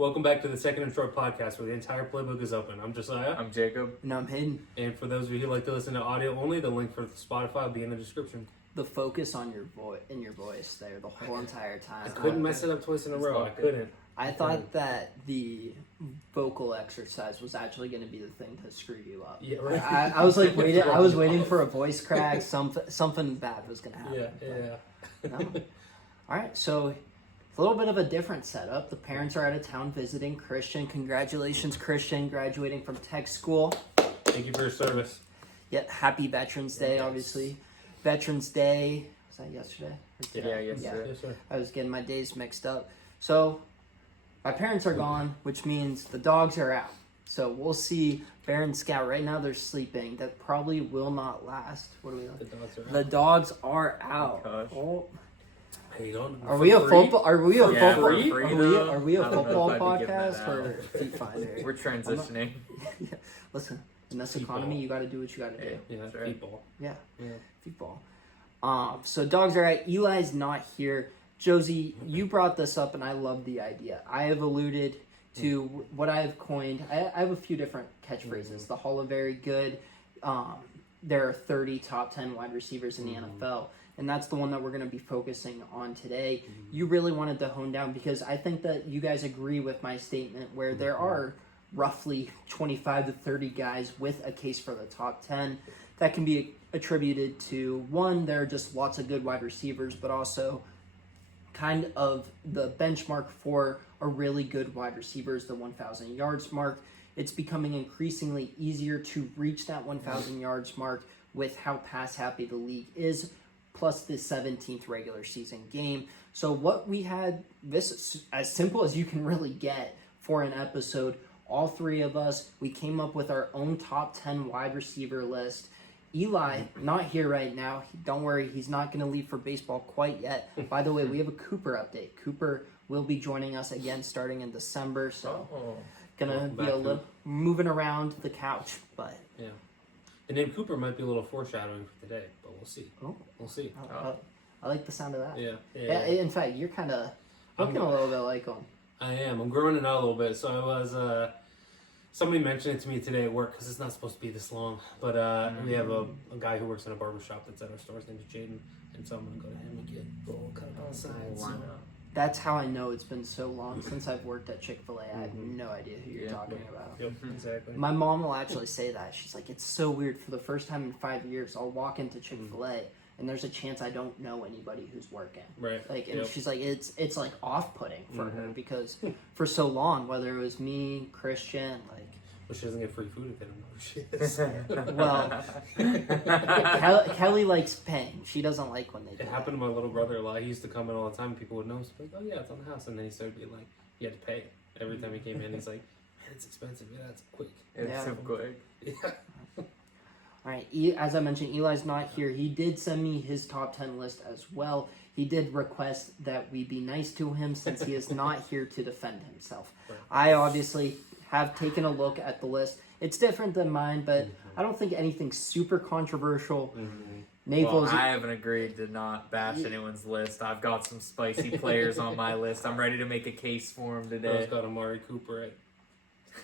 Welcome back to the Second and Short podcast where the entire playbook is open. I'm Josiah. I'm Jacob. And I'm Hayden. And for those of you who like to listen to audio only, the link for Spotify will be in the description. The focus on your voice there the whole entire time. I couldn't mess it up twice in a row. I couldn't. I thought that the vocal exercise was actually going to be the thing to screw you up. Yeah, right. I was like waiting. I was waiting for a voice crack. Something bad was going to happen. Yeah. No. All right, so it's a little bit of a different setup. The parents are out of town visiting Christian. Congratulations, Christian, graduating from tech school. Thank you for your service. Yet happy Veterans Day, Yes. obviously. Veterans Day, was that yesterday? Or today? Yeah, yesterday. Yes, sir. I was getting my days mixed up. So, my parents are gone, which means the dogs are out. So, we'll see Bear and Scout. Right now, they're sleeping. That probably will not last. What do we The like? dogs are out. The dogs are out. Gosh. Oh. How you going? Are we a football? Are we a Yeah, football? for free, Are we a I don't know football if I'd be giving that podcast or out. feet finder? We're transitioning. Yeah. Listen, in this Feet economy, ball. you got to do what you got to do. Yeah, Sure. people. Yeah. Yeah. Football. So dogs are out. Eli's not here. Josie, you brought this up, and I love the idea. I have alluded to what I have coined. I have a few different catchphrases. The Hall of Very Good. There are 30 top 10 wide receivers in the NFL, and that's the one that we're going to be focusing on today. You really wanted to hone down because I think that you guys agree with my statement where there are roughly 25 to 30 guys with a case for the top 10 that can be attributed to, one, there are just lots of good wide receivers, but also kind of the benchmark for a really good wide receiver is the 1,000 yards mark. It's becoming increasingly easier to reach that 1,000 yards mark with how pass happy the league is, plus the 17th regular season game. So what we had, this is as simple as you can really get for an episode. All three of us, we came up with our own top 10 wide receiver list. Eli, not here right now. Don't worry, he's not going to leave for baseball quite yet. By the way, we have a Cooper update. Cooper will be joining us again starting in December, so gonna Welcome be back, a little moving around the couch, but Yeah. The name Cooper might be a little foreshadowing for today, but we'll see. oh, We'll see. I like the sound of that. Yeah. Yeah, in fact, you're kind of looking a little bit like him. I am. I'm growing it out a little bit. So I was, somebody mentioned it to me today at work because it's not supposed to be this long. But we have a guy who works in a barber shop that's at our store. His name is Jaden. And so I'm going to go to him and get a little cut on the side. So. That's how I know it's been so long since I've worked at Chick-fil-A. I have no idea who you're talking about. Yep, exactly. My mom will actually say that. She's like, it's so weird. For the first time in 5 years, I'll walk into Chick-fil-A and there's a chance I don't know anybody who's working. Right. Like, and Yep. she's like, it's like off-putting for her because for so long, whether it was me, Christian, like, Well, she doesn't get free food if they don't know who she is. well, Kelly likes paying. She doesn't like when they do It happened to my little brother a lot. He used to come in all the time. People would know. He's like, oh, yeah, it's on the house. And then he started being like, you had to pay. Every time he came in, he's like, man, it's expensive. Yeah, it's quick. It's Yeah. so quick. Yeah. All right, as I mentioned, Eli's not here. He did send me his top 10 list as well. He did request that we be nice to him since he is not here to defend himself. Right. I obviously have taken a look at the list. It's different than mine, but I don't think anything super controversial. Well, Naples, I haven't agreed to not bash anyone's list. I've got some spicy players on my list. I'm ready to make a case for him Bro's today. got Amari Cooper at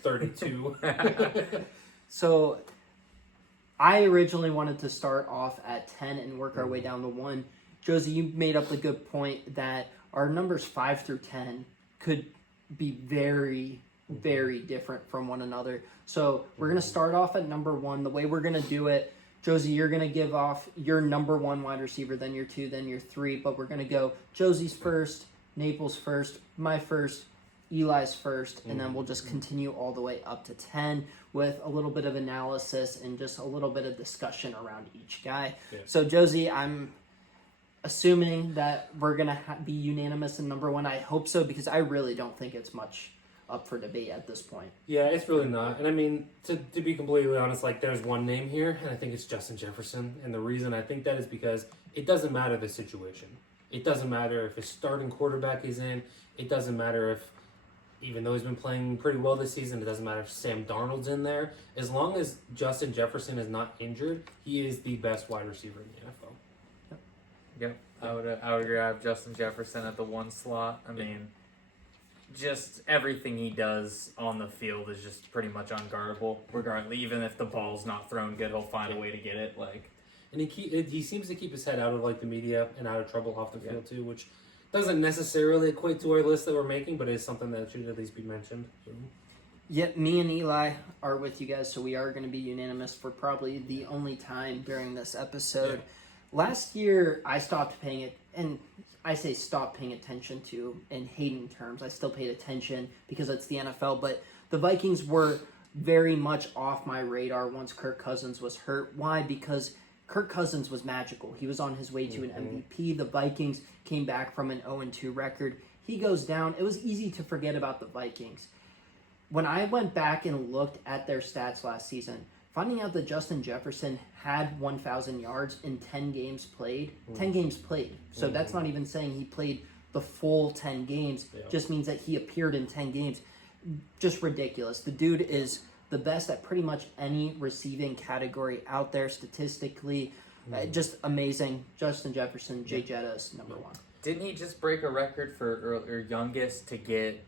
32. so I originally wanted to start off at 10 and work our way down to 1. Josie, you made up the good point that our numbers 5 through 10 could be very, very different from one another. So we're going to start off at number 1. The way we're going to do it, Josie, you're going to give off your number 1 wide receiver, then your 2, then your 3. But we're going to go Josie's first, Naples first, my first, Eli's first, and then we'll just continue all the way up to 10 with a little bit of analysis and just a little bit of discussion around each guy. Yeah. So, Josie, I'm assuming that we're going to be unanimous in number 1. I hope so because I really don't think it's much up for debate at this point. Yeah, it's really not. And I mean, to be completely honest, like there's one name here, and I think it's Justin Jefferson. And the reason I think that is because it doesn't matter the situation. It doesn't matter if his starting quarterback is in. It doesn't matter if, even though he's been playing pretty well this season, it doesn't matter if Sam Darnold's in there. As long as Justin Jefferson is not injured, he is the best wide receiver in the NFL. Yep, I would agree. I have Justin Jefferson at the 1 slot. I mean, just everything he does on the field is just pretty much unguardable. Regardless, even if the ball's not thrown good, he'll find a way to get it. Like, And he seems to keep his head out of like the media and out of trouble off the field too, which doesn't necessarily equate to our list that we're making, but is something that should at least be mentioned. So. Yep, me and Eli are with you guys, so we are going to be unanimous for probably the only time during this episode. Last year, I stopped paying it, and I say stop paying attention to in hating terms. I still paid attention because it's the NFL, but the Vikings were very much off my radar once Kirk Cousins was hurt. Why? Because Kirk Cousins was magical. He was on his way to an MVP. The Vikings came back from an 0-2 record. He goes down. It was easy to forget about the Vikings. When I went back and looked at their stats last season, finding out that Justin Jefferson had 1,000 yards in 10 games played, 10 games played. So that's not even saying he played the full 10 games, just means that he appeared in 10 games. Just ridiculous. The dude is the best at pretty much any receiving category out there statistically. Just amazing. Justin Jefferson, Jay Jetta is number one. didn't he just break a record for or youngest to get?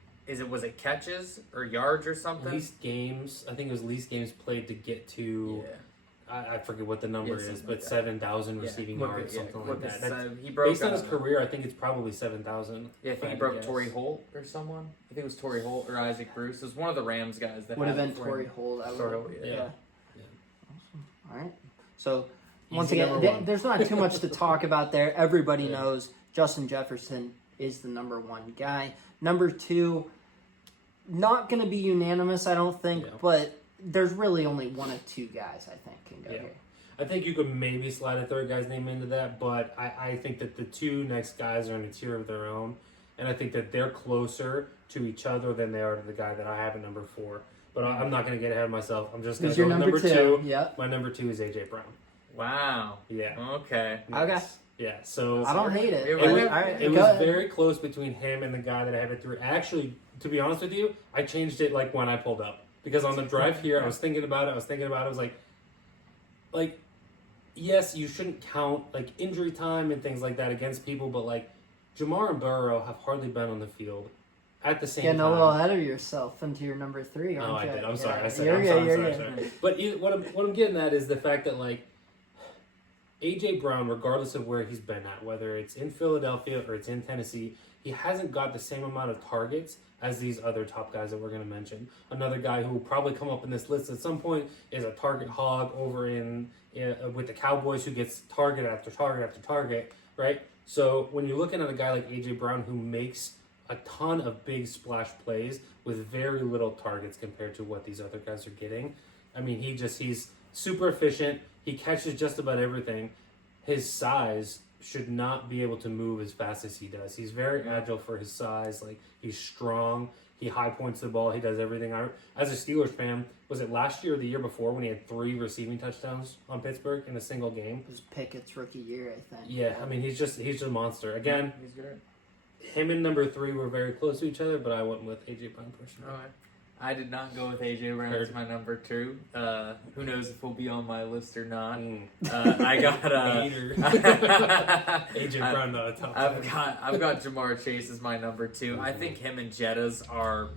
Was it catches or yards or something? Least games. I think it was least games played to get to. Yeah. I forget what the number is, something but like that. 7,000 receiving yards, something like that. He broke Based on his career, I think it's probably 7,000. Yeah, I think he broke Torrey Holt or someone. I think it was Torrey Holt or Isaac Bruce. It was one of the Rams guys that Would have had been it for Torrey him. Holt. Torrey Holt, yeah. Awesome. All right. So, once Easy again, number one. there's not too much to talk about there. Everybody knows Justin Jefferson is the number one guy. Number two, not going to be unanimous, I don't think, but there's really only one of two guys I think can go here. I think you could maybe slide a third guy's name into that, but I think that the two next guys are in a tier of their own, and I think that they're closer to each other than they are to the guy that I have at number 4. But I'm not going to get ahead of myself. I'm just going Who's to go your with number two? 2. Yep. My number 2 is A.J. Brown. Wow. Yeah. Okay. Okay. Yeah, so I don't hate it. It it was, All right, it go was ahead. very close between him and the guy that I had at 3. Actually, to be honest with you, I changed it like when I pulled up. Because on the drive here, I was thinking about it. I was like, yes, you shouldn't count like injury time and things like that against people, but like Jamar and Burrow have hardly been on the field at the same Getting time. a little ahead of yourself into your number 3, aren't Oh, I you? did. I'm sorry. I Yeah. said. You're I'm good, sorry. you're I'm sorry. good. But what I'm getting at is the fact that like A.J. Brown, regardless of where he's been at, whether it's in Philadelphia or it's in Tennessee, he hasn't got the same amount of targets as these other top guys that we're going to mention. Another guy who will probably come up in this list at some point is a target hog over in with the Cowboys, who gets target after target after target, right? So when you're looking at a guy like A.J. Brown who makes a ton of big splash plays with very little targets compared to what these other guys are getting, I mean, he's super efficient. He catches just about everything. His size should not be able to move as fast as he does. He's very agile for his size. Like, he's strong. He high points the ball. He does everything. As a Steelers fan, was it last year or the year before when he had 3 receiving touchdowns on Pittsburgh in a single game? It was Pickett's rookie year, I think. Yeah, I mean, he's just a monster. Again, He's good. him and number 3 were very close to each other, but I went with A.J. Brown personally. All right. I did not go with AJ Brown as my number 2. Who knows if he'll be on my list or not? I got A.J. Brown not a top 10. I've got Jamar Chase as my number 2. I think him and Jetta's are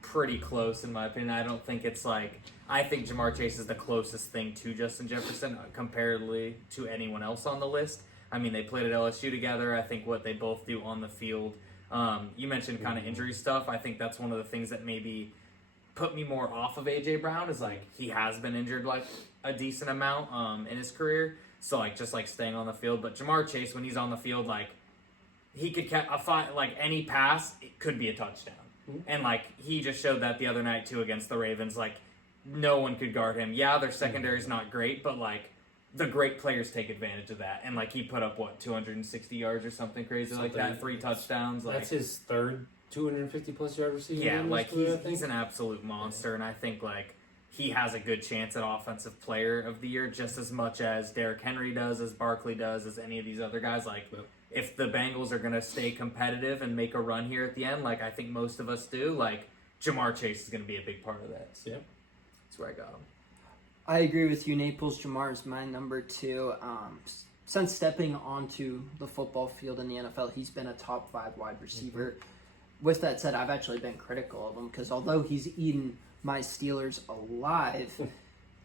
pretty close in my opinion. I don't think it's like I think Jamar Chase is the closest thing to Justin Jefferson comparatively to anyone else on the list. I mean, they played at LSU together. I think what they both do on the field. You mentioned kind of injury stuff. I think that's one of the things that maybe put me more off of AJ Brown is like he has been injured like a decent amount in his career, so like just like staying on the field. But Jamar Chase, when he's on the field, like he could catch like any pass, it could be a touchdown. And like he just showed that the other night too against the Ravens. Like no one could guard him. Yeah, their secondary is not great, but like the great players take advantage of that. And like he put up 260 yards or something crazy like that, 3 touchdowns. Like That's his third 250 plus yard receiving. yeah, game in like his career, I think. he's an absolute monster, and I think like he has a good chance at Offensive Player of the Year just as much as Derrick Henry does, as Barkley does, as any of these other guys. Like if the Bengals are gonna stay competitive and make a run here at the end, like I think most of us do, like Jamar Chase is gonna be a big part of that. So, Yeah. that's where I got him. I agree with you, Naples. Jamar is my number 2. Since stepping onto the football field in the NFL, he's been a top 5 wide receiver. with that said, I've actually been critical of him because although he's eaten my Steelers alive,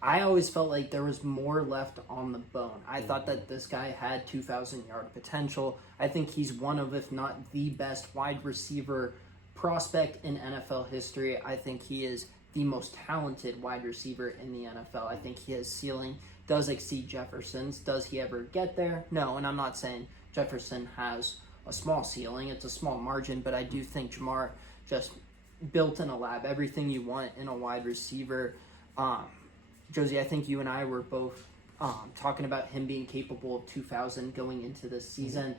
I always felt like there was more left on the bone. I thought that this guy had 2,000-yard potential. I think he's one of, if not the best wide receiver prospect in NFL history. I think he is the most talented wide receiver in the NFL. I think his ceiling does exceed Jefferson's. Does he ever get there? No, and I'm not saying Jefferson has a small ceiling. It's a small margin, but I do think Ja'Marr just built in a lab. Everything you want in a wide receiver. Josie, I think you and I were both talking about him being capable of 2,000 going into this season.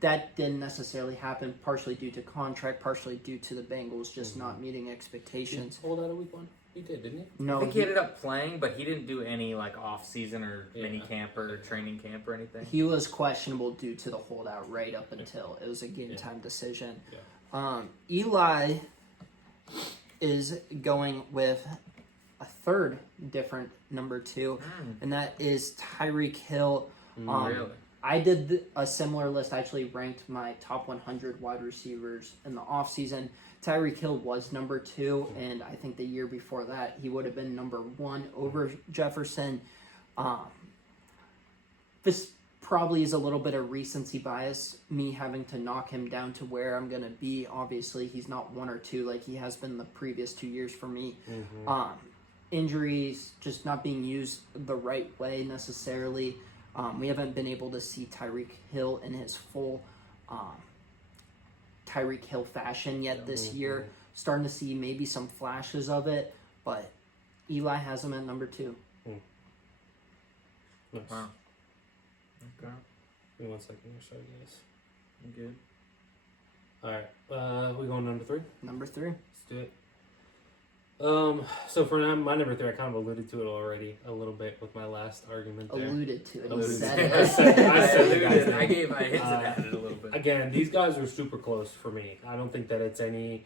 That didn't necessarily happen, partially due to contract, partially due to the Bengals just not meeting expectations. Hold out a week one. He did, didn't he? No, I think he ended up playing, but he didn't do any like off season or mini camp or training camp or anything. he was questionable due to the holdout right up until it was a game time decision. Eli is going with a third different number 2, and that is Tyreek Hill. Really? I did a similar list. I actually ranked my top 100 wide receivers in the offseason. Tyreek Hill was number 2, and I think the year before that, he would have been number 1 over Jefferson. This probably is a little bit of recency bias, me having to knock him down to where I'm going to be. Obviously, he's not 1 or 2 like he has been the previous 2 years for me. Injuries, just not being used the right way necessarily. We haven't been able to see Tyreek Hill in his full Tyreek Hill fashion yet this year. Starting to see maybe some flashes of it, but Eli has him at number 2. Nice. Wow. Okay. Give me 1 second here, sorry guys. Good. Alright, we going number 3? Number 3. Let's do it. So for now, my number 3, I kind of alluded to it already a little bit with my last argument there. Alluded to it. Alluded He said to it. it. I said the guy's I name. hinted at it a little bit. Again, these guys are super close for me. I don't think that it's any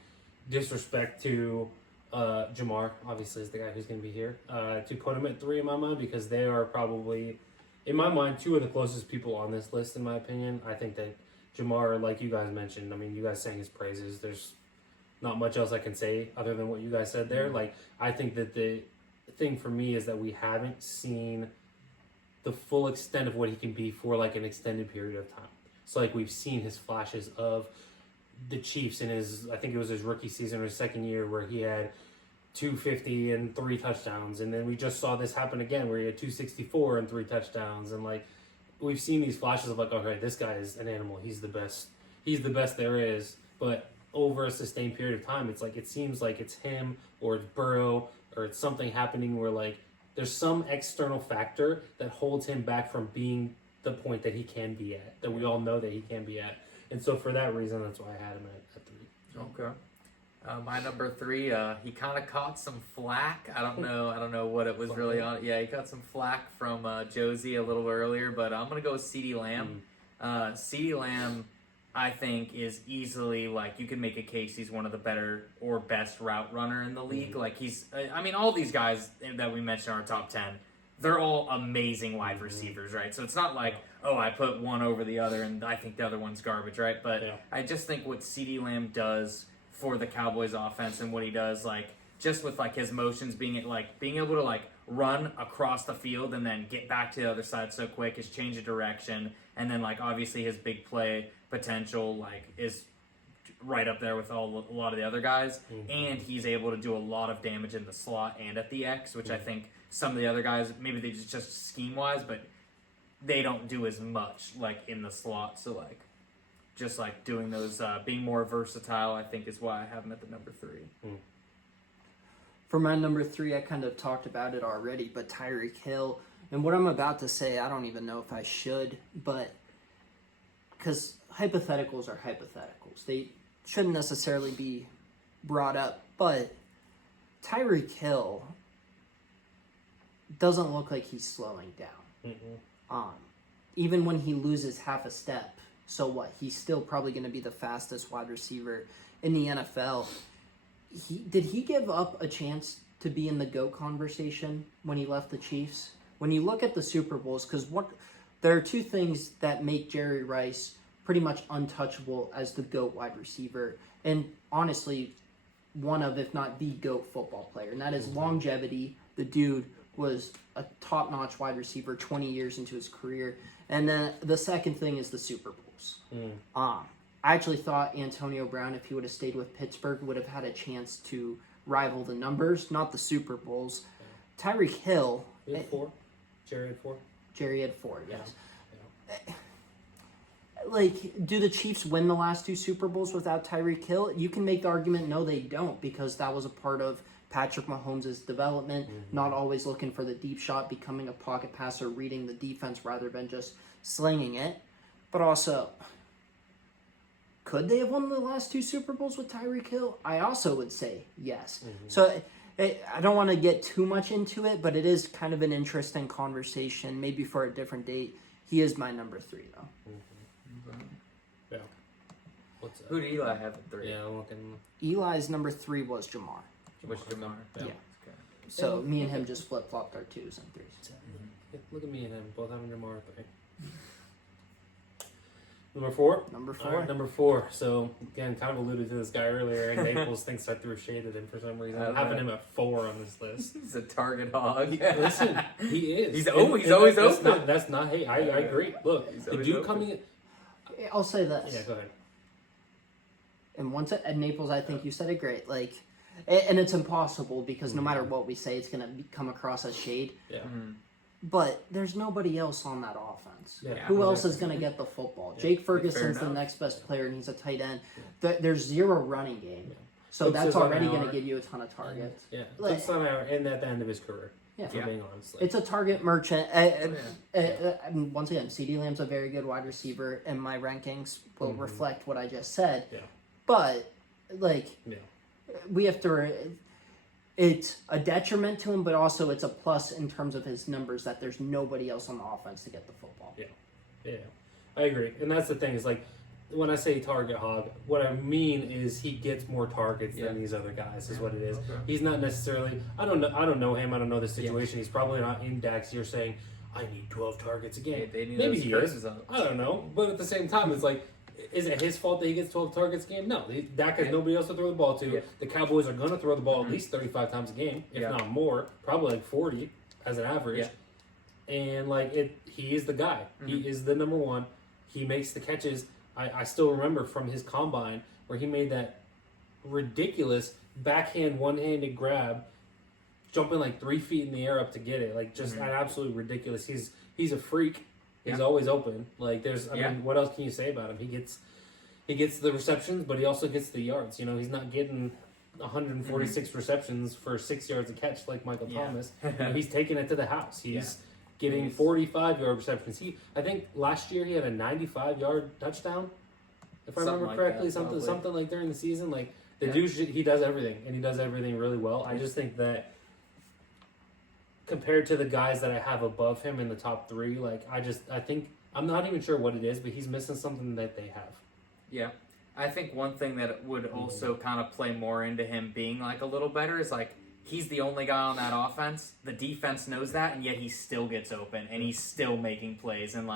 disrespect to Ja'Marr, obviously is the guy who's going to be here, to put him at 3 in my mind because they are probably, in my mind, 2 of the closest people on this list, in my opinion. I think that Ja'Marr, like you guys mentioned, I mean, you guys sang his praises. There's not much else I can say other than what you guys said there. Like, I think that the thing for me is that we haven't seen the full extent of what he can be for like an extended period of time. So like we've seen his flashes of the Chiefs in his, I think it was his rookie season or his second year where he had 250 and 3 touchdowns. And then we just saw this happen again where he had 264 and 3 touchdowns. And like, we've seen these flashes of like, okay, this guy is an animal. He's the best. He's the best there is. But over a sustained period of time, it's like, it seems like it's him or it's Burrow or it's something happening where like there's some external factor that holds him back from being the point that he can be at, that we all know that he can be at. And so for that reason, that's why I had him at 3. Okay. My number 3, he kind of caught some flack. I don't know what it was really on. Yeah, he caught some flack from Josie a little earlier, but I'm gonna go with CeeDee Lamb. CeeDee Lamb, I think, is easily, like, you can make a case he's one of the better or best route runner in the league. Like, he's, I mean, all these guys that we mentioned are top 10. They're all amazing wide receivers, right? So it's not like, oh, I put one over the other and I think the other one's garbage, right? But I just think what CeeDee Lamb does for the Cowboys offense and what he does, like, just with, like, his motions, being able to, like, run across the field and then get back to the other side so quick, his change of direction, and then, like, obviously his big play potential, like, is right up there with a lot of the other guys, and he's able to do a lot of damage in the slot and at the X, which I think some of the other guys, maybe they just scheme-wise, but they don't do as much, like, in the slot, so, like, just, like, doing those, being more versatile, I think is why I have him at the number 3. For my number 3, I kind of talked about it already, but Tyreek Hill, and what I'm about to say, I don't even know if I should, but because hypotheticals are hypotheticals. They shouldn't necessarily be brought up, but Tyreek Hill doesn't look like he's slowing down. Even when he loses half a step, so what? He's still probably going to be the fastest wide receiver in the NFL. Did he give up a chance to be in the GOAT conversation when he left the Chiefs? When you look at the Super Bowls, because there are 2 things that make Jerry Rice pretty much untouchable as the GOAT wide receiver. And honestly, one of, if not the GOAT football player. And that is longevity. The dude was a top-notch wide receiver 20 years into his career. And then the second thing is the Super Bowls. I actually thought Antonio Brown, if he would have stayed with Pittsburgh, would have had a chance to rival the numbers, not the Super Bowls. Tyreek Hill... He had 4. Jerry had 4. Jerry had 4, yes. Yeah. Like, do the Chiefs win the last 2 Super Bowls without Tyreek Hill? You can make the argument, no, they don't, because that was a part of Patrick Mahomes' development, not always looking for the deep shot, becoming a pocket passer, reading the defense rather than just slinging it. But also, could they have won the last 2 Super Bowls with Tyreek Hill? I also would say yes. So I don't want to get too much into it, but it is kind of an interesting conversation, maybe for a different date. He is my number 3, though. Yeah. What's that? Who do Eli have at 3? Yeah, I'm looking. Eli's number 3 was Jamar. Which Jamar? Yeah. Okay. So me and him just flip-flopped our 2s and 3s. Yeah, look at me and him, both having Jamar at 3. Number 4? Number 4. All right, number 4. So, again, kind of alluded to this guy earlier, and Naples thinks I threw shade at him for some reason. I'm having him at 4 on this list. He's a target hog. Listen, he is. He's And always that's open. That's not hate. I agree. Look, He's the always dude open. coming in. I'll say this. Yeah, go ahead. And once at Naples, I think you said it great. Like, and it's impossible because no matter what we say, it's going to come across as shade. Yeah. But there's nobody else on that offense. Yeah. Who else is going to get the football? Jake Ferguson's the enough. next best player, and he's a tight end. There's 0 running game. So Cooks that's is on already an going to hour. give you a ton of targets. Yeah. Like- That's not our, and at the end of his career. Yeah. If we're being honest. Like, It's a target merchant. And once again, CeeDee Lamb's a very good wide receiver, and my rankings will reflect what I just said. Yeah. But, like, yeah. we have to... It's a detriment to him, but also it's a plus in terms of his numbers that there's nobody else on the offense to get the football. Yeah. I agree. And that's the thing is like when I say target hog, what I mean is he gets more targets than these other guys is what it is. Okay. He's not necessarily I don't know him, I don't know the situation. He's probably not in Dax. You're saying I need 12 targets a game. They need Maybe those he friends is. up. I don't know. But at the same time it's like is it his fault that he gets 12 targets a game? No. Dak has nobody else to throw the ball to. Yeah. The Cowboys are going to throw the ball at least 35 times a game, if not more. Probably like 40 as an average. Yeah. And like he is the guy. He is the number 1. He makes the catches. I still remember from his combine where he made that ridiculous backhand one-handed grab, jumping like 3 feet in the air up to get it. Like just an absolutely ridiculous. He's a freak. He's always open. Like I mean, what else can you say about him? He gets the receptions, but he also gets the yards. You know, he's not getting 146 receptions for 6 yards a catch like Michael Thomas. You know, he's taking it to the house. He's getting 45-yard receptions. I think last year he had a 95-yard touchdown, if I remember like correctly. that, probably. Something like during the season. Like the dude, he does everything, and he does everything really well. I just think that compared to the guys that I have above him in the top 3, like I think I'm not even sure what it is, but he's missing something that they have. Yeah. I think one thing that would also kind of play more into him being like a little better is like he's the only guy on that offense. The defense knows that, and yet he still gets open and he's still making plays. And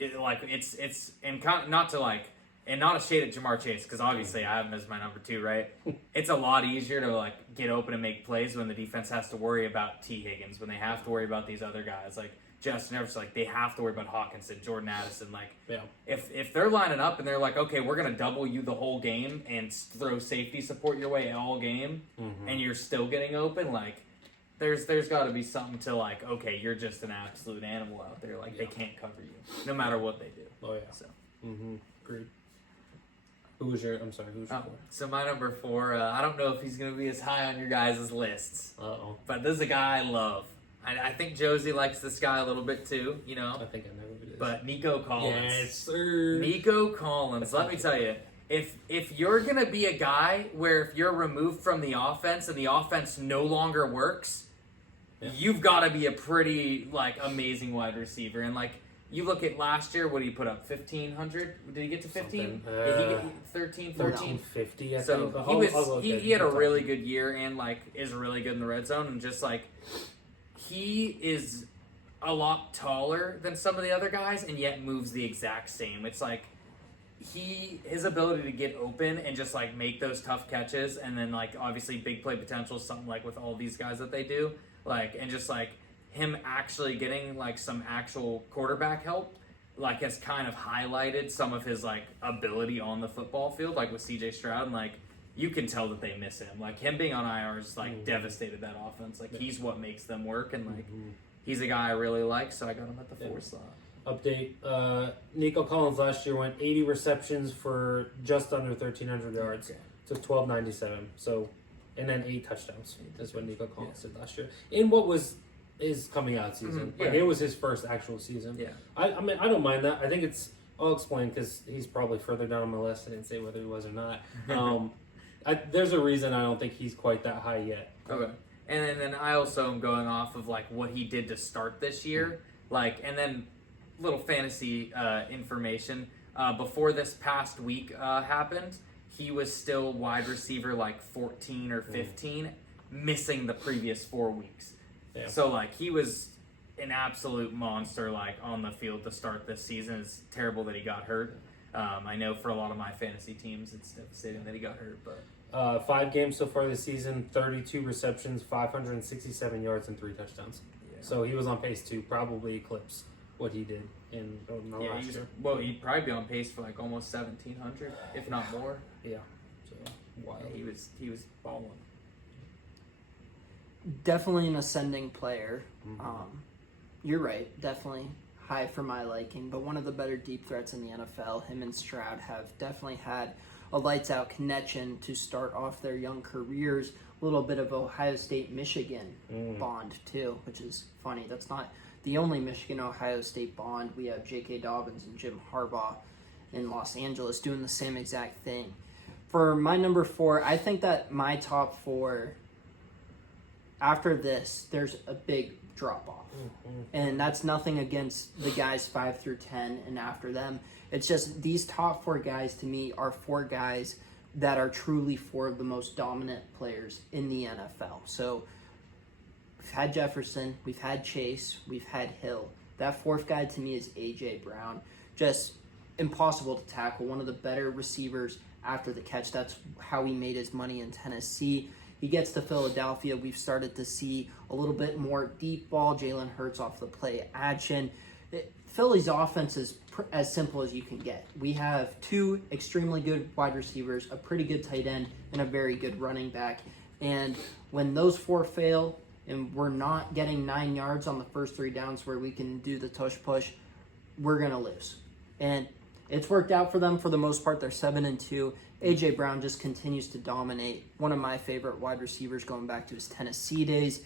it's and not to like and not a shade at Jamar Chase because obviously I have him as my number 2, right? It's a lot easier to like get open and make plays when the defense has to worry about T. Higgins, when they have to worry about these other guys like Justin Jefferson. Like they have to worry about Hawkinson, Jordan Addison. Like if they're lining up and they're like, okay, we're gonna double you the whole game and throw safety support your way all game, and you're still getting open, like there's got to be something to like, okay, you're just an absolute animal out there. Like they can't cover you no matter what they do. Oh yeah. So. Agreed. Who's your 4? So my number 4, I don't know if he's going to be as high on your guys' lists, Uh-oh. but this is a guy I love. I think Josie likes this guy a little bit too, you know. I think I know who it is. But Nico Collins. Yes, sir. Nico Collins, let me tell you, if you're going to be a guy where if you're removed from the offense and the offense no longer works, you've got to be a pretty like amazing wide receiver. And like you look at last year, what did he put up? 1,500? Did he get to 15? Did he get 13, 14? 1350, I So think. he had a really good year and like is really good in the red zone and just like he is a lot taller than some of the other guys and yet moves the exact same. It's like his ability to get open and just like make those tough catches, and then like obviously big play potential, something like with all these guys that they do, like, and just like him actually getting like some actual quarterback help, like has kind of highlighted some of his like ability on the football field, like with CJ Stroud, and like you can tell that they miss him. Like him being on IR is like devastated that offense. Like he's what makes them work, and like he's a guy I really like, so I got him at the 4 slot. Update: Nico Collins last year went 80 receptions for just under 1,300 yards, so 1,297. So, and then 8 touchdowns. That's what Nico Collins did last year in what was his coming out season. Like it was his first actual season. Yeah. I mean, I don't mind that. I think it's. I'll explain because he's probably further down on my list. I didn't say whether he was or not. There's a reason I don't think he's quite that high yet. Okay. And then I also am going off of like what he did to start this year, like, and then little fantasy information. Before this past week happened, he was still wide receiver like 14 or 15, missing the previous 4 weeks. Yeah. So like he was an absolute monster like on the field to start this season. It's terrible that he got hurt. I know for a lot of my fantasy teams, it's devastating that he got hurt, but 5 games so far this season, 32 receptions, 567 yards, and 3 touchdowns. yeah. So he was on pace to probably eclipse what he did in the last year. Well, he'd probably be on pace for like almost 1,700, if not more. Yeah. So wild. Yeah, he was balling. Definitely an ascending player. You're right, definitely high for my liking, but one of the better deep threats in the NFL. Him and Stroud have definitely had a lights out connection to start off their young careers. A little bit of Ohio State Michigan bond too, which is funny. That's not the only Michigan Ohio State bond. We have J.K. Dobbins and Jim Harbaugh in Los Angeles doing the same exact thing. For my number 4, I think that my top 4, after this, there's a big drop off. And that's nothing against the guys 5 through 10 and after them. It's just these top 4 guys to me are 4 guys that are truly 4 of the most dominant players in the NFL. So we've had Jefferson, we've had Chase, we've had Hill. That 4th guy to me is A.J. Brown. Just impossible to tackle. One of the better receivers after the catch. That's how he made his money in Tennessee. He gets to Philadelphia. We've started to see a little bit more deep ball. Jalen Hurts off the play action. Philly's offense is as simple as you can get. We have 2 extremely good wide receivers, a pretty good tight end, and a very good running back. And when those 4 fail and we're not getting 9 yards on the first 3 downs where we can do the tush push, we're going to lose. And it's worked out for them for the most part. They're 7-2. A.J. Brown just continues to dominate. One of my favorite wide receivers going back to his Tennessee days.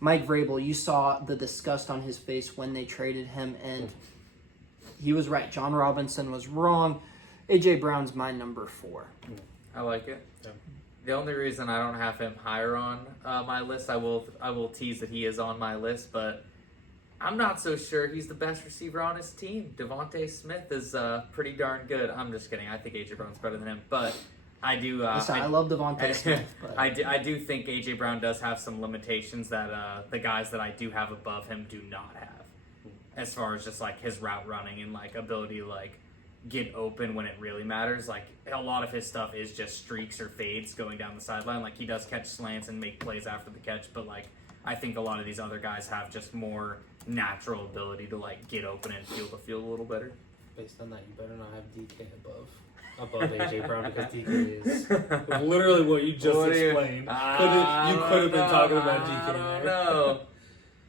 Mike Vrabel, you saw the disgust on his face when they traded him, and he was right. John Robinson was wrong. A.J. Brown's my number 4. I like it. Yeah. The only reason I don't have him higher on my list, I will tease that he is on my list, but I'm not so sure he's the best receiver on his team. Devontae Smith is pretty darn good. I'm just kidding. I think A.J. Brown's better than him, but I do. I love Devontae Smith. But I do think A.J. Brown does have some limitations that the guys that I do have above him do not have, as far as just like his route running and like ability to like get open when it really matters. Like a lot of his stuff is just streaks or fades going down the sideline. Like he does catch slants and make plays after the catch, but like I think a lot of these other guys have just more natural ability to like get open and feel the field a little better. Based on that, you better not have DK above AJ Brown because DK is literally what you just explained. You could have been talking about DK. I don't know.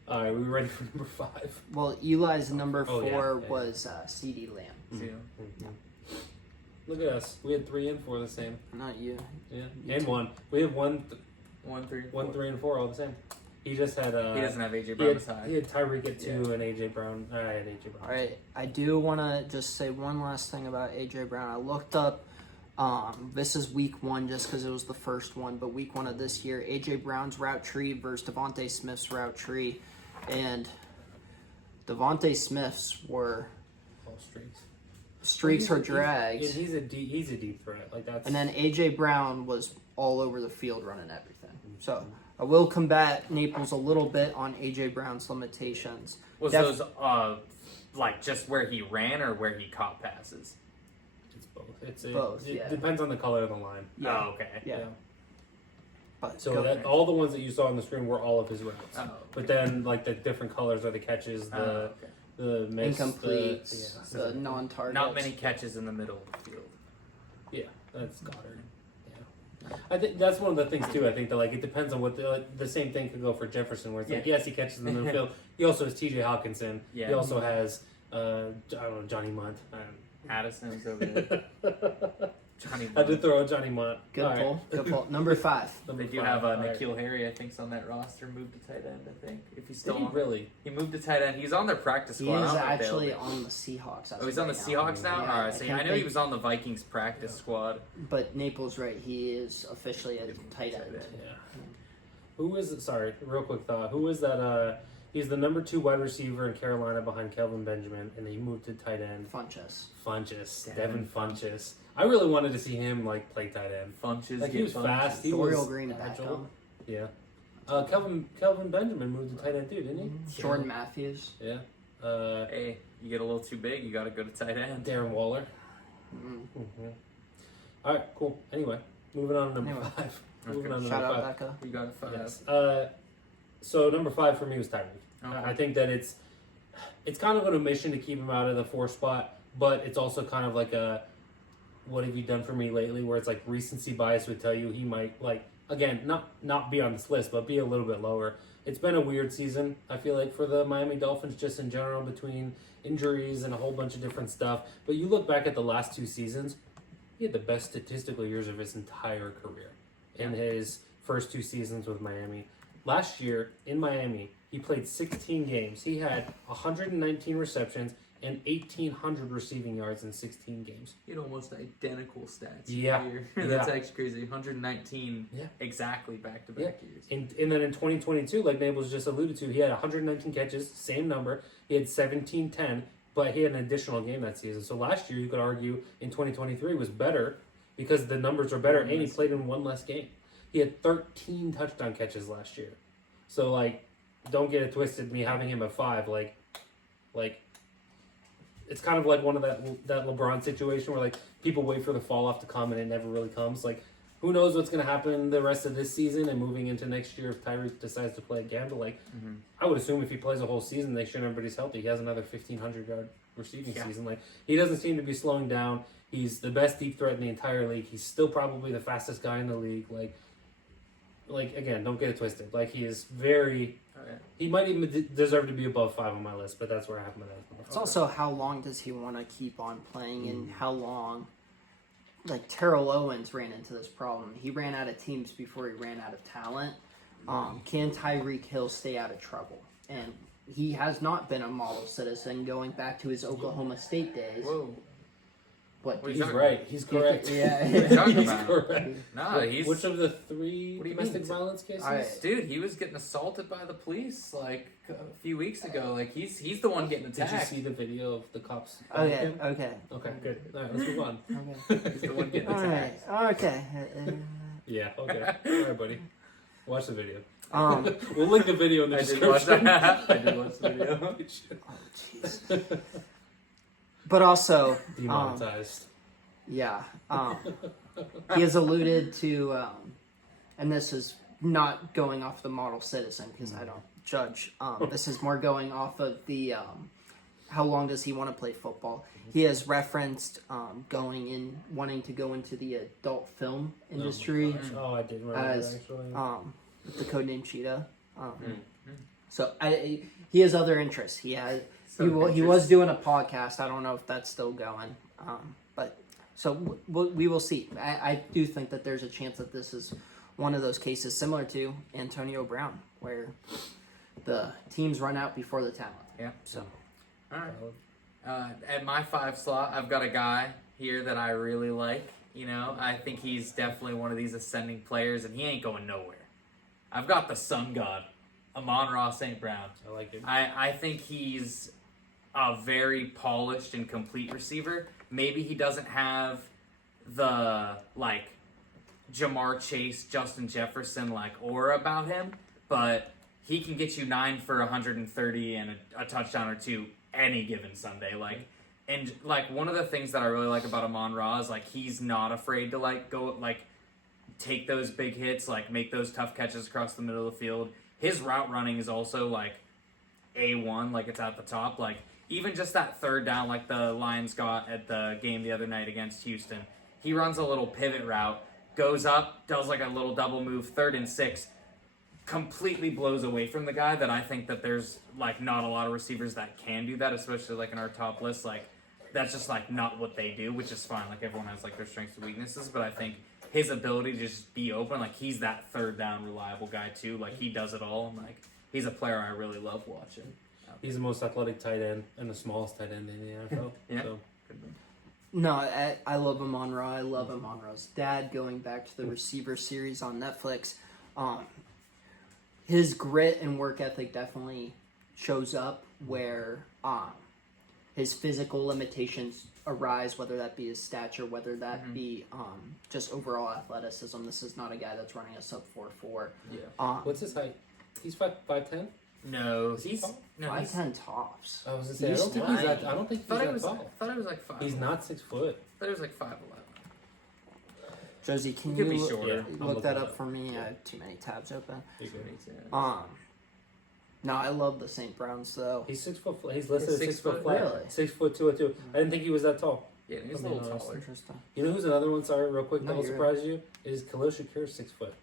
All right, we ready for number 5? well, Eli's number 4 yeah. was C.D. Lamb. Yeah. Look at us. We had 3 and 4 the same. Not you. Yeah, and 1. We have 1, 1, 3, and 4 all the same. He just had. He doesn't have AJ He Brown had, as high. he had Tyreek at 2 and AJ Brown. I had AJ Brown. All right, I do want to just say one last thing about A.J. Brown. I looked up, this is week 1 just because it was the first one, but week 1 of this year, A.J. Brown's route tree versus Devontae Smith's route tree, and Devontae Smith's were All streaks. streaks or drags, He's a deep threat. Like that's. and then A.J. Brown was all over the field running everything. So I will combat Naples a little bit on A.J. Brown's limitations. Was those like just where he ran or where he caught passes? It's both. Both, It yeah. depends on the color of the line. Yeah. Oh, okay. Yeah. But So go that ahead. all the ones that you saw on the screen were all of his routes. Oh, But then like the different colors are the catches, okay. the miss, Incompletes, the, the non-targets. Not many catches in the middle of the field. yeah, that's Goddard. Yeah, I think that's one of the things too. I think that like it depends on what the same thing could go for Jefferson, where it's like yes, he catches in the middle field. He also has T.J. Hawkinson. Yeah. He also has I don't know, Johnny Munt. Addison's over there. Johnny. I did throw a Johnny Munt. Good All right. pull. Good pull. Number 5. Number They do 5. have All right. N'Keal Harry, I think, on that roster. Moved to tight end, I think. If he's Did still he on. really? He moved to tight end. He's on their practice He squad. I is don't know if they'll actually be- on the Seahawks. Oh, he's on the Seahawks now? Yeah, Alright, so think I know he was on the Vikings practice squad. But Naples, right? He is officially a tight end. Yeah. Who is it? Sorry, real quick thought. Who is that? He's the number 2 wide receiver in Carolina behind Kelvin Benjamin, and he moved to tight end. Funches. Funches, Devin Devin Funches. I really wanted to see him like play tight end. Funches. Like he get was Funches. fast. He Dorial was Green back agile. home. Yeah. Kelvin Benjamin moved to tight end too, didn't he? Jordan Matthews. Yeah. Hey, you get a little too big, you got to go to tight end. Darren Waller. Mm. Mm-hmm. All right, cool. Anyway, moving on to number Anyway. 5. Moving Okay. on to Shout number out 5. Becca. You got to find Yes. So number 5 for me was Tyreek. Okay. I think that it's kind of an omission to keep him out of the 4 spot, but it's also kind of like a what have you done for me lately? Where it's like recency bias would tell you he might like again not be on this list, but be a little bit lower. It's been a weird season. I feel like for the Miami Dolphins, just in general, between injuries and a whole bunch of different stuff. But you look back at the last 2 seasons, he had the best statistical years of his entire career in his first 2 seasons with Miami. Last year in Miami, he played 16 games. He had 119 receptions and 1,800 receiving yards in 16 games. He had almost identical stats. Yeah. Here. Yeah. That's actually crazy. 119 Yeah. exactly back-to-back years. And then in 2022, like Mabel's just alluded to, he had 119 catches, same number. He had 17-10, but he had an additional game that season. So last year, you could argue in 2023 was better because the numbers are better, and he played in 1 less game. He had 13 touchdown catches last year. So, like, don't get it twisted, me having him at 5, like it's kind of like one of that LeBron situation where like people wait for the fall off to come and it never really comes. Like, who knows what's going to happen the rest of this season and moving into next year if Tyreek decides to play again. But like, I would assume if he plays a whole season next year and everybody's healthy, he has another 1,500 yard receiving season. Like, he doesn't seem to be slowing down. He's the best deep threat in the entire league. He's still probably the fastest guy in the league. Like again, don't get it twisted. Like, he is very. He might even deserve to be above 5 on my list, but that's where I have him at. It's also how long does he want to keep on playing and how long. Like Terrell Owens ran into this problem. He ran out of teams before he ran out of talent. Can Tyreek Hill stay out of trouble? And he has not been a model citizen going back to his Oklahoma State days. Whoa. What? What He's right. He's correct. Yeah. What are you talking He's about? correct. No, he's... Which of the 3 What do you domestic mean? violence cases? Alright. Dude, he was getting assaulted by the police like a few weeks ago. Like he's the one getting Did you attacked. see the video of the cops? Okay. Okay. Okay, good. All right, let's move on. Okay. He's the one getting All right. attacked. Okay. Yeah, okay. All right, buddy. Watch the video. Um. We'll link the video in the I did watch description. that. I did watch the video. Oh, jeez. But also, Demonetized. yeah, he has alluded to, and this is not going off the model citizen because I don't judge. This is more going off of the how long does he want to play football. He has referenced wanting to go into the adult film industry. Oh, I did remember As, that actually. With the codename Cheetah. So he has other interests. He was doing a podcast. I don't know if that's still going. But so we will see. I do think that there's a chance that this is one of those cases similar to Antonio Brown, where the teams run out before the talent. Yeah. So All right. At my 5 slot, I've got a guy here that I really like. You know, I think he's definitely one of these ascending players, and he ain't going nowhere. I've got the sun god, Amon-Ra St. Brown. I like it. I think he's a very polished and complete receiver. Maybe he doesn't have the, like, Jamar Chase, Justin Jefferson, like, aura about him, but he can get you 9 for 130 and a touchdown or 2 any given Sunday. Like, And like one of the things that I really like about Amon-Ra is like he's not afraid to like go like take those big hits, like make those tough catches across the middle of the field. His route running is also like A1, like it's at the top. Like even just that third down, like the Lions got at the game the other night against Houston. He runs a little pivot route, goes up, does like a little double move, 3rd and 6, completely blows away from the guy. That I think that there's like not a lot of receivers that can do that, especially like in our top list. Like that's just like not what they do, which is fine. Like everyone has like their strengths and weaknesses, but I think his ability to just be open, like he's that third down reliable guy too. Like he does it all. And, like he's a player I really love watching. He's the most athletic tight end and the smallest tight end in the NFL. Yeah. So. No, I love Amon-Ra. I love Amon-Ra's dad. Going back to the receiver series on Netflix, his grit and work ethic definitely shows up where his physical limitations arise, whether that be his stature, whether that be just overall athleticism. This is not a guy that's running a sub 4.4. Yeah. What's his height? He's 5'10". No, he's tall? no, he's. 5'10" tops. I was gonna say He's I don't think he's that. tiny. I don't think he's Thought it that was. tall. Thought it was like 5. He's not 6 foot. Thought it was like 5'11". Josie, can Could be you shorter. I'm look that looking up for me? I have too many tabs open. You're good. No, I love the St. Browns though. He's 6 foot. He's listed He's as 6 6 foot foot? flat. Really? 6 foot 202. I didn't think he was that tall. Yeah, he's a I'll be little honest. taller. Interesting. You know who's another one? Sorry, real quick. No, That will you're surprise you. Is Khalil Shakir 6 foot?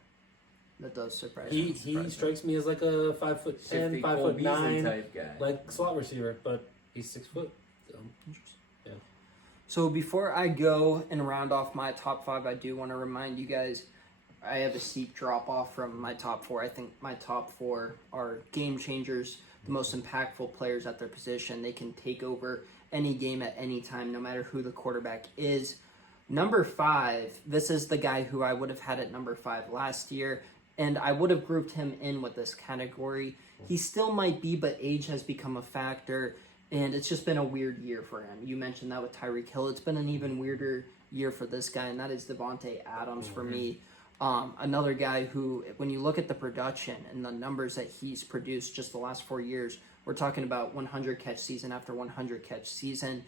That does surprise He me. he strikes me as like a 5'10", Shifty 5'9", Cole Beasley type guy. like slot receiver, but he's 6 foot. So. So before I go and round off my top 5, I do want to remind you guys I have a steep drop off from my top 4. I think my top 4 are game changers, the most impactful players at their position. They can take over any game at any time, no matter who the quarterback is. Number 5, this is the guy who I would have had at number 5 last year, and I would have grouped him in with this category. He still might be, but age has become a factor, and it's just been a weird year for him. You mentioned that with Tyreek Hill. It's been an even weirder year for this guy, and that is Davante Adams for me. Another guy who, when you look at the production and the numbers that he's produced just the last 4 years, we're talking about 100 catch season after 100 catch season,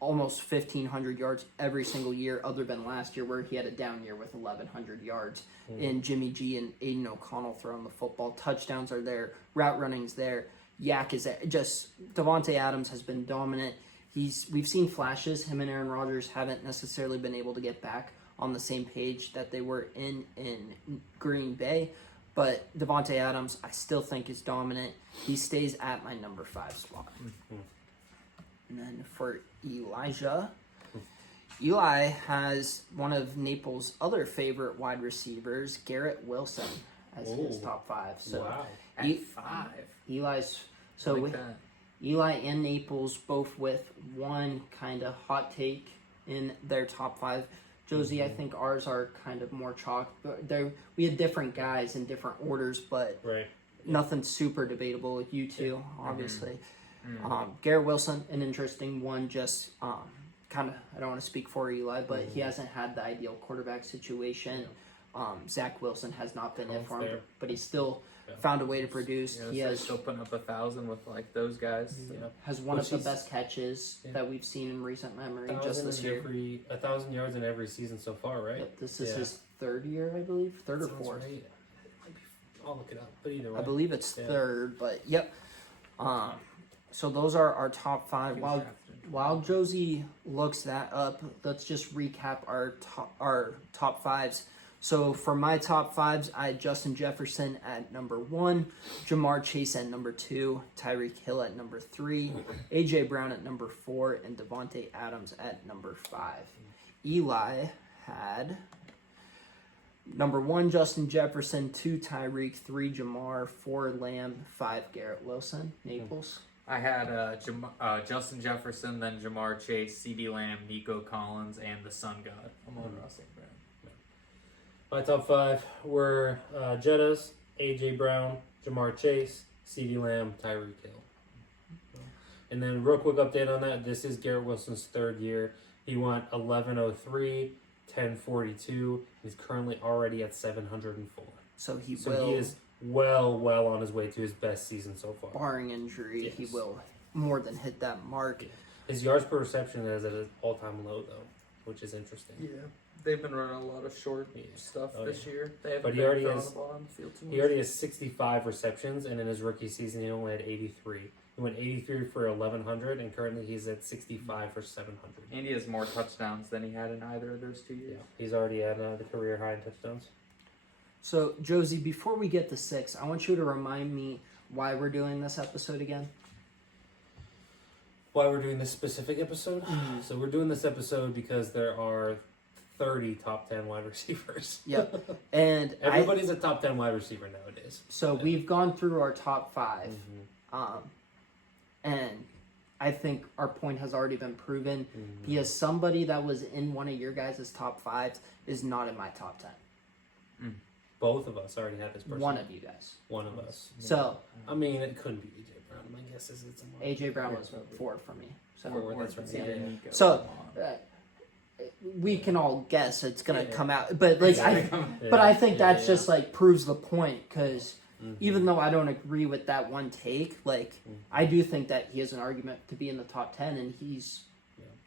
almost 1,500 yards every single year, other than last year where he had a down year with 1,100 yards. And Jimmy G and Aiden O'Connell throwing the football. Touchdowns are there. Route running's there. Yak is there. Just Davante Adams has been dominant. We've seen flashes. Him and Aaron Rodgers haven't necessarily been able to get back on the same page that they were in Green Bay. But Davante Adams, I still think is dominant. He stays at my number 5 spot. And then for Elijah, Eli has one of Naples' other favorite wide receivers, Garrett Wilson, as his Ooh. top 5. So Wow. At 5. Eli's I like with that. Eli and Naples both with one kind of hot take in their top 5. Josie, I think ours are kind of more chalk. We had different guys in different orders, but Right. nothing super debatable with you two, obviously. Garrett Wilson, an interesting one, just kind of, I don't want to speak for Eli, but he hasn't had the ideal quarterback situation. Zach Wilson has not been it for him, Fair. but he's still found a way to produce. Yeah, He so has still putting up 1,000 with like those guys. Yeah. has one Which of the is- best catches Yeah. that we've seen in recent memory just 1,000 this in year. 1,000 yards in every season so far, right? Yep, this is Yeah. his 3rd year, I believe. 3rd or Sounds 4th. right. I'll look it up, but either way. I believe it's Yeah. 3rd, but yep. So those are our top 5. While Josie looks that up, let's just recap our top 5s. So for my top 5s, I had Justin Jefferson at number 1, Jamar Chase at number 2, Tyreek Hill at number 3, AJ Brown at number 4, and Davante Adams at number 5. Eli had number 1 Justin Jefferson, 2 Tyreek, 3 Jamar, 4 Lamb, 5 Garrett Wilson. Naples. I had Justin Jefferson, then Jamar Chase, CeeDee Lamb, Nico Collins, and the Sun God, Amon-Ra St. Brown. My top 5 were Jettas, AJ Brown, Jamar Chase, CeeDee Lamb, Tyreek Hill. And then real quick update on that. This is Garrett Wilson's 3rd year. He went 1103, 1042. He's currently already at 704. So he So will, he is well on his way to his best season so far. barring injury, he Yes. will more than hit that mark. Yeah. His yards per reception is at an all-time low though, which is interesting. Yeah, they've been running a lot of short stuff this year. They haven't But he been already throwing has- the ball on the field too much. He already has 65 receptions, and in his rookie season, he only had 83. He went 83 for 1,100, and currently he's at 65 for 700. And he has more touchdowns than he had in either of those 2 Yeah, years. he's already at the career high in touchdowns. So, Josie, before we get to 6, I want you to remind me why we're doing this episode again. Why we're doing this specific episode? So we're doing this episode because there are 30 top 10 wide receivers. Yep. And Everybody's a top 10 wide receiver nowadays. so we've gone through our top 5. Mm-hmm. And I think our point has already been proven Mm-hmm. because somebody that was in one of your guys' top 5s is not in my top 10. Both of us already had this person. One of you guys. One of us. So, I mean, it couldn't be AJ Brown. My guess is it's a AJ Brown was 4 for me. So, That's right. Yeah, Yeah. Nico. So, we can all guess it's going to Yeah. come out. But, like, But I think that just like proves the point because even though I don't agree with that one take, like I do think that he has an argument to be in the top 10, and he's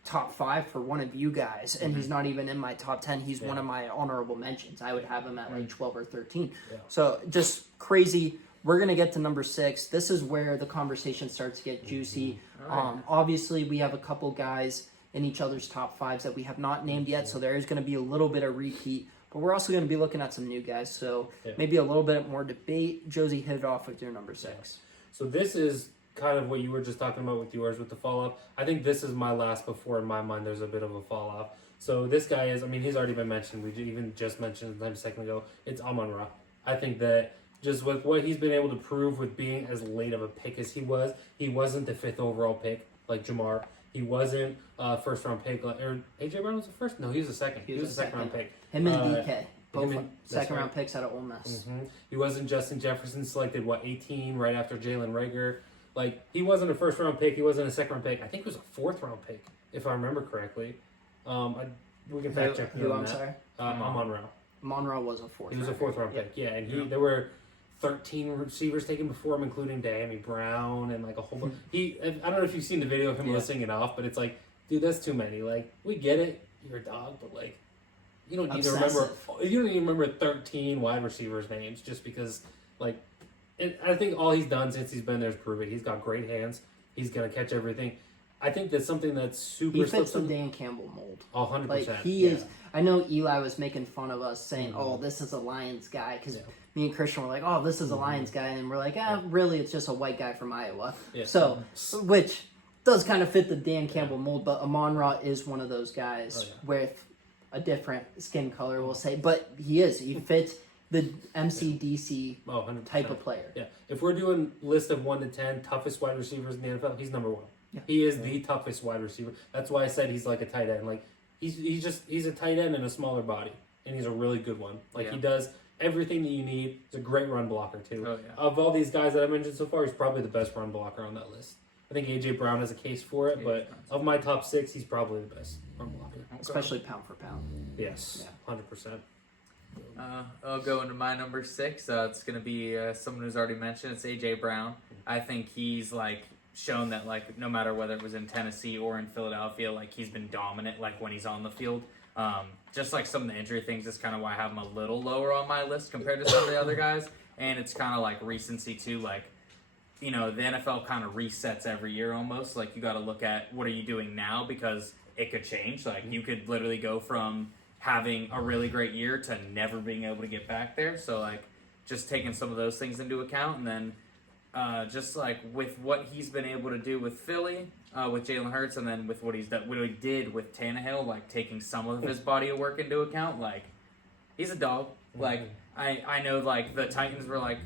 top 5 for one of you guys, and he's not even in my top 10. He's one of my honorable mentions. I would have him at like 12 or 13. Yeah. So just crazy. We're gonna get to number 6. This is where the conversation starts to get juicy. Alright. Obviously, we have a couple guys in each other's top 5s that we have not named yet, so there is going to be a little bit of repeat. But we're also going to be looking at some new guys, so maybe a little bit more debate. Josie, hit it off with your number 6. So this is kind of what you were just talking about with yours with the fall off. I think this is my last before in my mind there's a bit of a fall off. So this guy is, I mean, he's already been mentioned. We even just mentioned him a second ago. It's Amon-Ra. I think that just with what he's been able to prove with being as late of a pick as he wasn't the 5th overall pick like Jamar. He wasn't first round pick. Or AJ Brown was the first? No, he was the second. He was the second round pick. Him and DK, both that's second right. round picks out of Ole Miss. He wasn't Justin Jefferson, selected 18 right after Jalen Reagor. Like, he wasn't a first round pick. He wasn't a second round pick. I think it was a 4th round pick, if I remember correctly. We can fact check me Who, on I'm that. sorry? Amon-Ra. Monroe was a 4th. He was a 4th round pick. Yeah, and there were 13 receivers taken before him, including Diami Brown and like a whole bunch. I don't know if you've seen the video of him listing it off, but it's like, dude, that's too many. Like, we get it, you're a dog, but like, you don't need to remember. You don't even remember 13 wide receivers' names just because, like, I think all he's done since he's been there is prove it. He's got great hands. He's gonna catch everything. I think that's something that's super. He fits the Dan Campbell mold. 100%. Like he is. I know Eli was making fun of us saying, "Oh, this is a Lions guy," because me and Christian were like, "Oh, this is a Lions guy," and we're like, really, it's just a white guy from Iowa." Yeah. So, which does kind of fit the Dan Campbell mold, but Amon-Ra is one of those guys with a different skin color, we'll say, but he fits the MCDC 100%. type of player. Yeah, if we're doing list of 1 to 10 toughest wide receivers in the NFL, he's number 1. Yeah. He is the toughest wide receiver. That's why I said he's like a tight end. Like he's a tight end in a smaller body, and he's a really good one. Like he does everything that you need. He's a great run blocker too. Oh, yeah. Of all these guys that I mentioned so far, he's probably the best run blocker on that list. I think AJ Brown has a case for it, but of my top 6, he's probably the best run blocker. Especially pound for pound. Yes, 100%. I'll go into my number 6. It's going to be someone who's already mentioned. It's AJ Brown. I think he's like shown that like no matter whether it was in Tennessee or in Philadelphia, like he's been dominant like when he's on the field. Just like some of the injury things is kind of why I have him a little lower on my list compared to some of the other guys. And it's kind of like recency too. Like, you know, the NFL kind of resets every year almost. Like you got to look at what are you doing now because it could change. Like you could literally go from having a really great year to never being able to get back there. So like just taking some of those things into account, and then just like with what he's been able to do with Philly, with Jalen Hurts, and then with what he's done, what he did with Tannehill, like taking some of his body of work into account, like he's a dog. Like I know like the Titans were like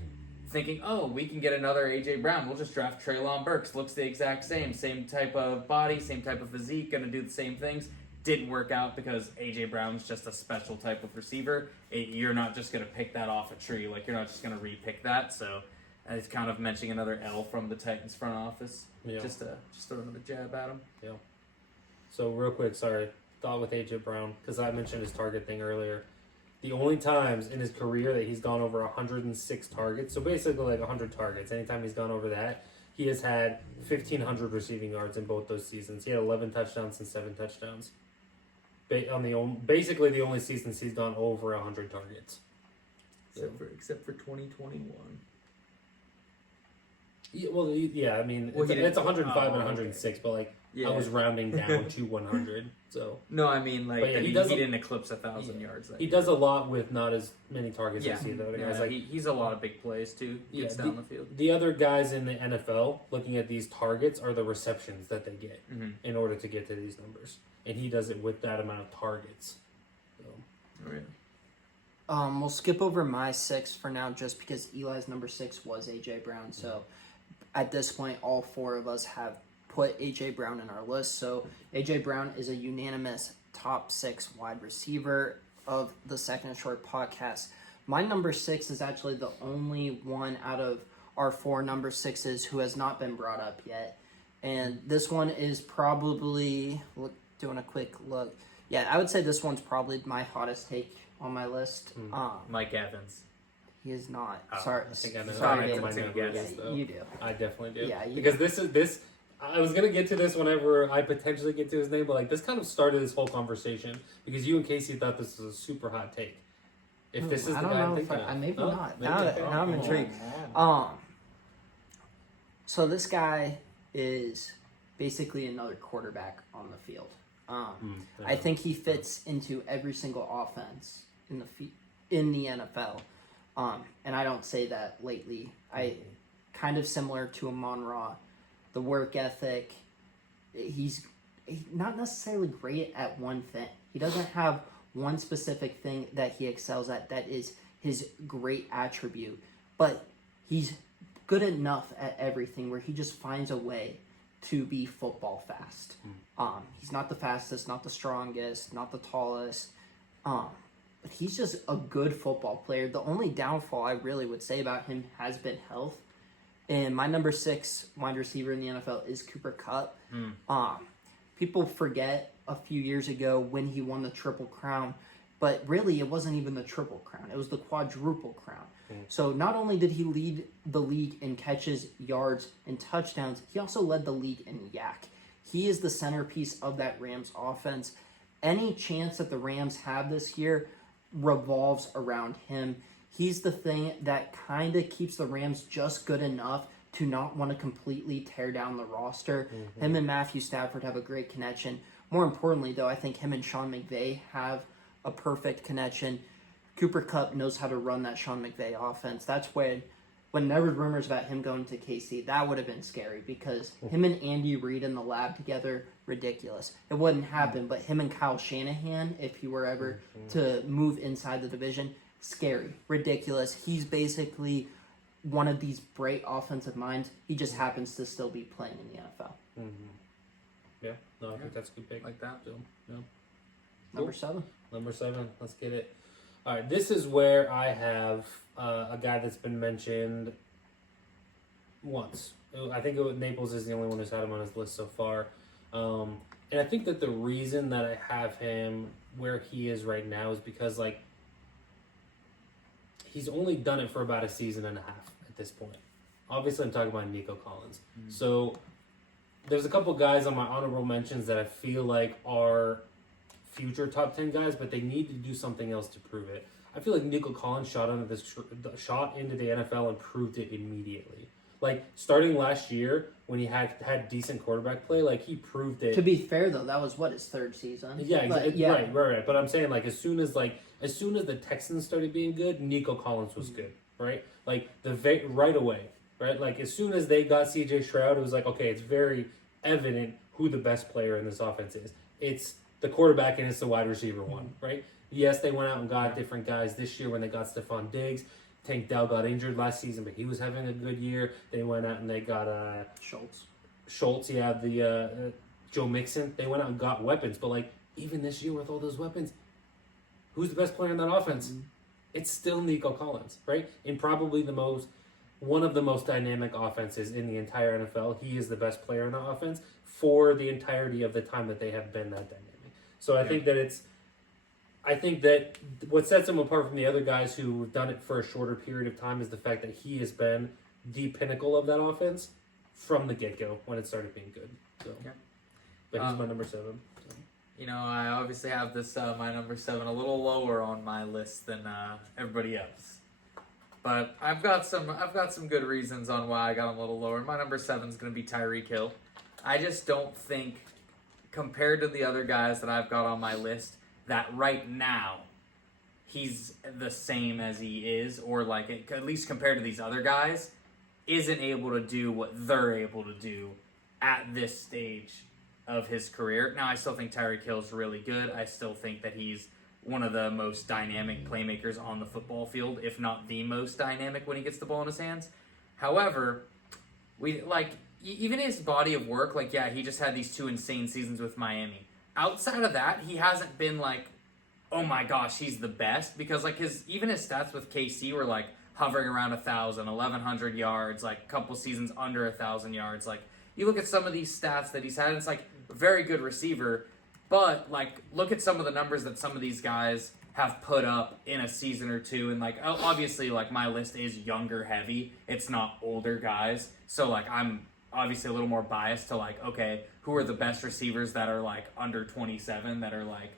thinking, oh, we can get another AJ Brown. We'll just draft Treylon Burks. Looks the exact same type of body, same type of physique, gonna do the same things. Didn't work out because AJ Brown's just a special type of receiver. You're not just gonna pick that off a tree. Like you're not just gonna re-pick that. So it's kind of mentioning another L from the Titans front office. Yeah. Just throw another jab at him. Yeah. So real quick, sorry, thought with AJ Brown because I mentioned his target thing earlier. The only times in his career that he's gone over 106 targets, so basically like 100 targets, anytime he's gone over that, he has had 1,500 receiving yards in both those seasons. He had 11 touchdowns and 7 touchdowns. Basically the only seasons he's done over 100 targets. Except for 2021. Yeah, I mean, Well, it's 105 and okay. 106, but like Yeah. I was rounding down to 100. So No, I mean like But yeah, he he didn't eclipse 1,000 yards. That he year. does a lot with not as many targets Yeah, as the other guys. yeah, Like he's a lot of big plays too. Gets down the field. the other guys in the NFL, looking at these targets, are the receptions that they get Mm-hmm. in order to get to these numbers, and he does it with that amount of targets. So. Oh, yeah. We'll skip over my 6 for now just because Eli's number 6 was AJ Brown. So at this point, all 4 of us have put AJ Brown in our list. So AJ Brown is a unanimous top 6 wide receiver of the Second and Short podcast. My number 6 is actually the only one out of our 4 number 6s who has not been brought up yet. And this one is probably, doing a quick look. Yeah, I would say this one's probably my hottest take on my list. Mike Evans. He is not. Oh, Sorry, I think I know. sorry, I know Dave. my That's a number guess. is, though. You do. I definitely do. Yeah, you because this. I was gonna get to this whenever I potentially get to his name, but like this kind of started this whole conversation because you and Casey thought this was a super hot take. If this is I the don't guy I'm know if thinking of, maybe Oh, not. maybe Now, okay. now I'm intrigued. So this guy is basically another quarterback on the field. I think he fits into every single offense in the NFL. And I don't say that lately. I kind of similar to Amon Ra, the work ethic. He's not necessarily great at one thing. He doesn't have one specific thing that he excels at that is his great attribute, but he's good enough at everything where he just finds a way to be football fast. He's not the fastest, not the strongest, not the tallest, but he's just a good football player. The only downfall I really would say about him has been health. And my number 6 wide receiver in the NFL is Cooper Kupp. People forget a few years ago when he won the Triple Crown, but really it wasn't even the Triple Crown. It was the Quadruple Crown. So not only did he lead the league in catches, yards, and touchdowns, he also led the league in yak. He is the centerpiece of that Rams offense. Any chance that the Rams have this year revolves around him. He's the thing that kind of keeps the Rams just good enough to not want to completely tear down the roster. Him and Matthew Stafford have a great connection. More importantly, though, I think him and Sean McVay have a perfect connection. Cooper Kupp knows how to run that Sean McVay offense. That's when there were rumors about him going to KC, that would have been scary because him and Andy Reid in the lab together, ridiculous. It wouldn't happen, but him and Kyle Shanahan, if he were ever to move inside the division, scary, ridiculous. He's basically one of these bright offensive minds. He just happens to still be playing in the NFL. Yeah, no, I think that's a good pick. Like that. So, no. Number 7. Number 7, let's get it. All right, this is where I have a guy that's been mentioned once. I think Naples is the only one who's had him on his list so far. And I think that the reason that I have him where he is right now is because, like, he's only done it for about a season and a half at this point. Obviously, I'm talking about Nico Collins. So there's a couple guys on my honorable mentions that I feel like are future top 10 guys, but they need to do something else to prove it. I feel like Nico Collins shot into the NFL and proved it immediately. Like starting last year when he had decent quarterback play, like he proved it. To be fair, though, that was his 3rd season. Yeah, But, right. But I'm saying like as soon as the Texans started being good, Nico Collins was good, right? Like right away, right? Like as soon as they got CJ Stroud, it was like okay, it's very evident who the best player in this offense is. It's the quarterback and it's the wide receiver one, right? Yes, they went out and got different guys this year when they got Stephon Diggs. Tank Dell got injured last season, but he was having a good year. They went out and they got Schultz, the Joe Mixon. They went out and got weapons, but like even this year with all those weapons, who's the best player in that offense? It's still Nico Collins, right? In probably one of the most dynamic offenses in the entire NFL. He is the best player in the offense for the entirety of the time that they have been that dynamic. So I think that what sets him apart from the other guys who've done it for a shorter period of time is the fact that he has been the pinnacle of that offense from the get-go when it started being good. So, Yeah. But he's my number 7. So. You know, I obviously have this my number 7 a little lower on my list than everybody else, but I've got some good reasons on why I got him a little lower. My number 7 is going to be Tyreek Hill. I just don't think, compared to the other guys that I've got on my list, that right now he's the same as he is, or like at least compared to these other guys, isn't able to do what they're able to do at this stage of his career. Now, I still think Tyreek Hill's really good. I still think that he's one of the most dynamic playmakers on the football field, if not the most dynamic when he gets the ball in his hands. However, even his body of work, he just had these 2 insane seasons with Miami. Outside of that, he hasn't been like, oh my gosh, he's the best, because his stats with KC were like hovering around 1,000, 1,100 yards, like a couple seasons under 1,000 yards. Like, you look at some of these stats that he's had, and it's like a very good receiver, but like look at some of the numbers that some of these guys have put up in a season or two, and like obviously like my list is younger heavy, it's not older guys, so like I'm obviously a little more biased to like, okay, who are the best receivers that are like under 27 that are like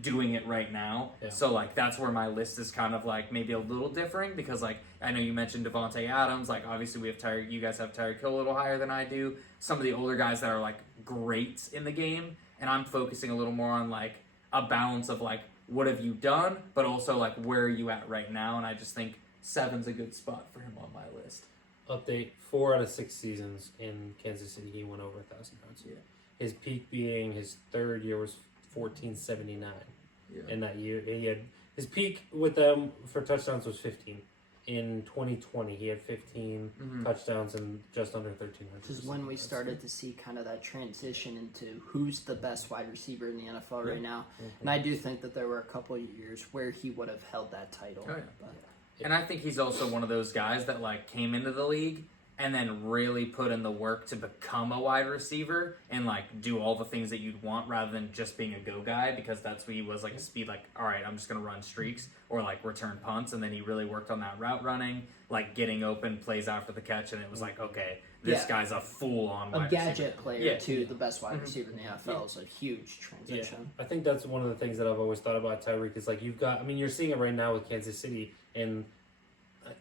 doing it right now. Yeah. So like that's where my list is kind of like maybe a little different, because like I know you mentioned Devontae Adams, like obviously we have you guys have Tyreek Hill a little higher than I do, some of the older guys that are like great in the game, and I'm focusing a little more on like a balance of like what have you done, but also like where are you at right now, and I just think 7's a good spot for him on my list. Update: 4 out of 6 seasons in Kansas City, he went over 1,000 yards. Yeah. His peak being his 3rd year was 1479. Yeah. In that year, he had his peak with them for touchdowns was 15. In 2020, he had 15 touchdowns and just under 1,300. Which is when we started to see kind of that transition into who's the best wide receiver in the NFL right now. And I do think that there were a couple of years where he would have held that title. Oh, yeah. But And I think he's also one of those guys that like came into the league and then really put in the work to become a wide receiver and like do all the things that you'd want rather than just being a go guy, because that's what he was, like a speed, like, all right, I'm just going to run streaks or like return punts. And then he really worked on that route running, like getting open plays after the catch. And it was like, okay, this guy's a full on wide gadget receiver. player to the best wide receiver in the NFL is a huge transition. Yeah, I think that's one of the things that I've always thought about Tyreek is like you're seeing it right now with Kansas City, and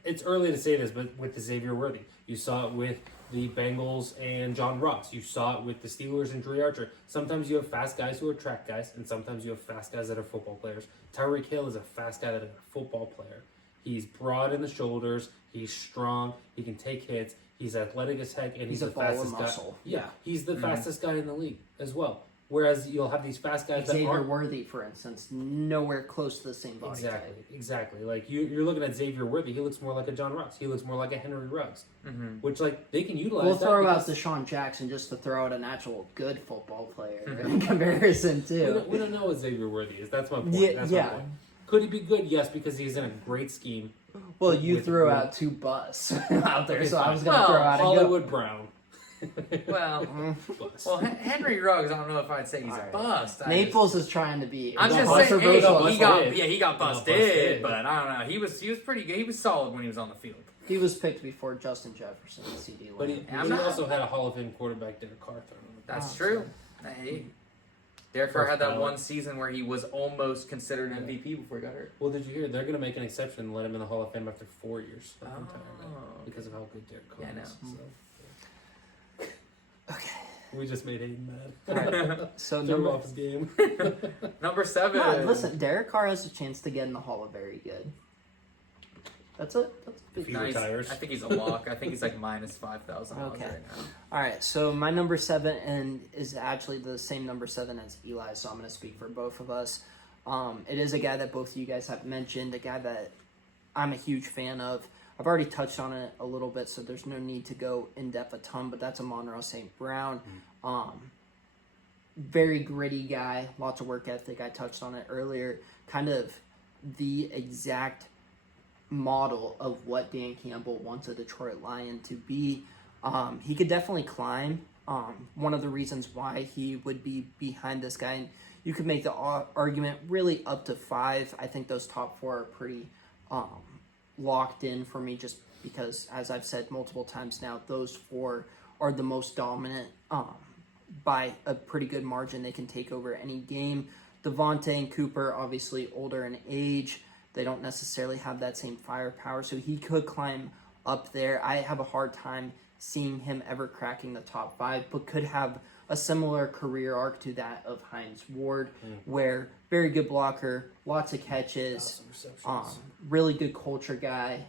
it's early to say this, but with the Xavier Worthy, you saw it with the Bengals and John Ross. You saw it with the Steelers and Dre Archer. Sometimes you have fast guys who are track guys, and sometimes you have fast guys that are football players. Tyreek Hill is a fast guy that is a football player. He's broad in the shoulders. He's strong. He can take hits. He's athletic as heck, and he's a the ball of fastest guy. muscle. Yeah, he's the fastest guy in the league as well. Whereas you'll have these fast guys that Xavier aren't. Worthy, for instance, nowhere close to the same body type. Exactly. Like you're looking at Xavier Worthy, he looks more like a John Ross. He looks more like a Henry Ruggs, which like they can utilize. We'll that throw out because Deshaun Jackson just to throw out an actual good football player in comparison too. we don't know what Xavier Worthy is. That's my point. Yeah, That's yeah. my point. Could he be good? Yes, because he's in a great scheme. Well, you With- threw with- out 2 busts out there, Okay, so I fine. was going to Well, throw out a Hollywood Brown. Well, Bust. Henry Ruggs, I don't know if I'd say he's Alright. a bust. Naples is trying to be. I'm just Busted. saying, hey, Busted. he got Busted. he got busted, busted. but I don't know. He was pretty good. He was solid when he was on the field. He was picked before Justin Jefferson and CD Lamb. But he I'm he not- also had a Hall of Fame quarterback, Derek Carr, thrown on the That's Oh, true. Hey, Derek Carr had that First one season where he was almost considered MVP before he got hurt. Well, did you hear? They're going to make an exception and let him in the Hall of Fame after 4 years of retirement Oh. because of how good Derek Carr Yeah, I know. is. So. Okay. We just made Aiden mad. Alright, so Threw him number off his game. Number 7. No, listen, Derek Carr has a chance to get in the Hall of Very Good. That's a big. He No, he's- retires. I think he's a lock. I think he's like minus 5,000 Okay. right now. All right, so my number 7 and is actually the same number 7 as Eli, so I'm going to speak for both of us. It is a guy that both of you guys have mentioned, a guy that I'm a huge fan of. I've already touched on it a little bit, so there's no need to go in depth a ton, but that's Amon-Ra St. Brown. Very gritty guy, lots of work ethic. I touched on it earlier. Kind of the exact model of what Dan Campbell wants a Detroit Lion to be. He could definitely climb. One of the reasons why he would be behind this guy, and you could make the argument really up to 5. I think those top 4 are pretty locked in for me, just because, as I've said multiple times now, those 4 are the most dominant by a pretty good margin. They can take over any game. Devontae and Cooper, obviously older in age. They don't necessarily have that same firepower, so he could climb up there. I have a hard time seeing him ever cracking the top 5, but could have a similar career arc to that of Hines Ward, where very good blocker, lots of catches, really good culture guy.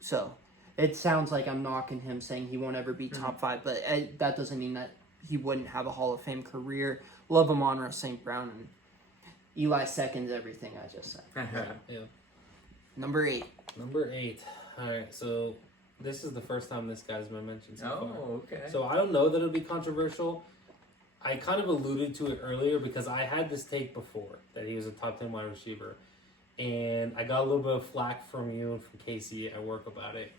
So it sounds like I'm knocking him, saying he won't ever be top 5, but that doesn't mean that he wouldn't have a Hall of Fame career. Love Amon-Ra St. Brown, and Eli seconds everything I just said. Yeah. Number 8. Number 8. All right, so this is the first time this guy's been mentioned so far. Oh, okay. So I don't know that it'll be controversial. I kind of alluded to it earlier because I had this take before that he was a top 10 wide receiver. And I got a little bit of flack from you and from Casey at work about it.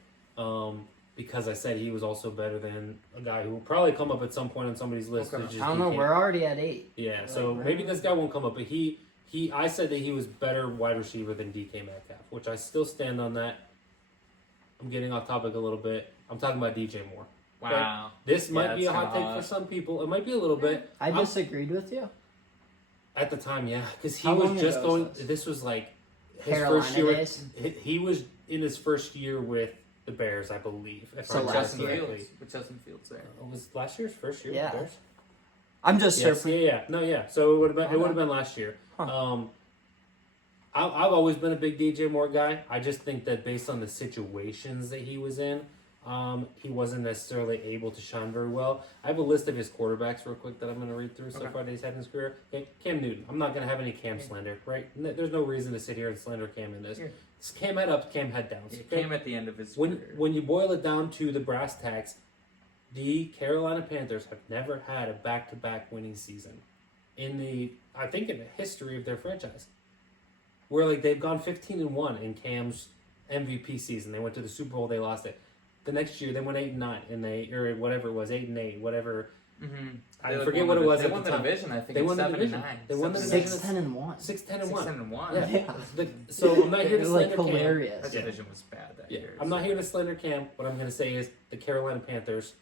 Because I said he was also better than a guy who will probably come up at some point on somebody's list. Okay. It's just I don't know. DK. We're already at 8. Yeah, so Like, maybe this guy won't come up, but I said that he was better wide receiver than DK Metcalf, which I still stand on that. I'm getting off topic a little bit. I'm talking about DJ Moore. Wow. This might be a that's hot take kinda for some people. It might be a little bit. I disagreed with you. At the time, yeah, because he How was long just ago going. was this? This was like his Carolina first year. days? He was in his first year with the Bears, I believe. If So I With last Justin remember year. correctly. Fields. With Justin Fields there. Was last year's first year Yeah. with the Bears? I'm just Yes, surfing. yeah. No, yeah. So it would have been. It Okay. would have been last year. Huh. I've always been a big DJ Moore guy. I just think that based on the situations that he was in, he wasn't necessarily able to shine very well. I have a list of his quarterbacks real quick that I'm going to read through so Okay. far that he's had in his career. Okay, Cam Newton. I'm not going to have any Cam slander, right? There's no reason to sit here and slander Cam in this. Yeah. Cam had ups, Cam had downs. It okay? came at the end of his When career. when you boil it down to the brass tacks, the Carolina Panthers have never had a back-to-back winning season in the history of their franchise. Where like they've gone 15-1 in Cam's MVP season. They went to the Super Bowl, they lost it. The next year they went 8-9 and or whatever it was, 8-8, whatever. Mm-hmm. I forget what it was They at won the the time. division, I think. They it's won the 7-9. division. They won the 7-9. division. 6-10-1. 6-10-1. 6-1. Yeah. Yeah. So I'm not here It to was like slander Cam. hilarious. That Yeah. division was bad that Yeah. year. I'm not here to slander Cam. What I'm going to say is the Carolina Panthers,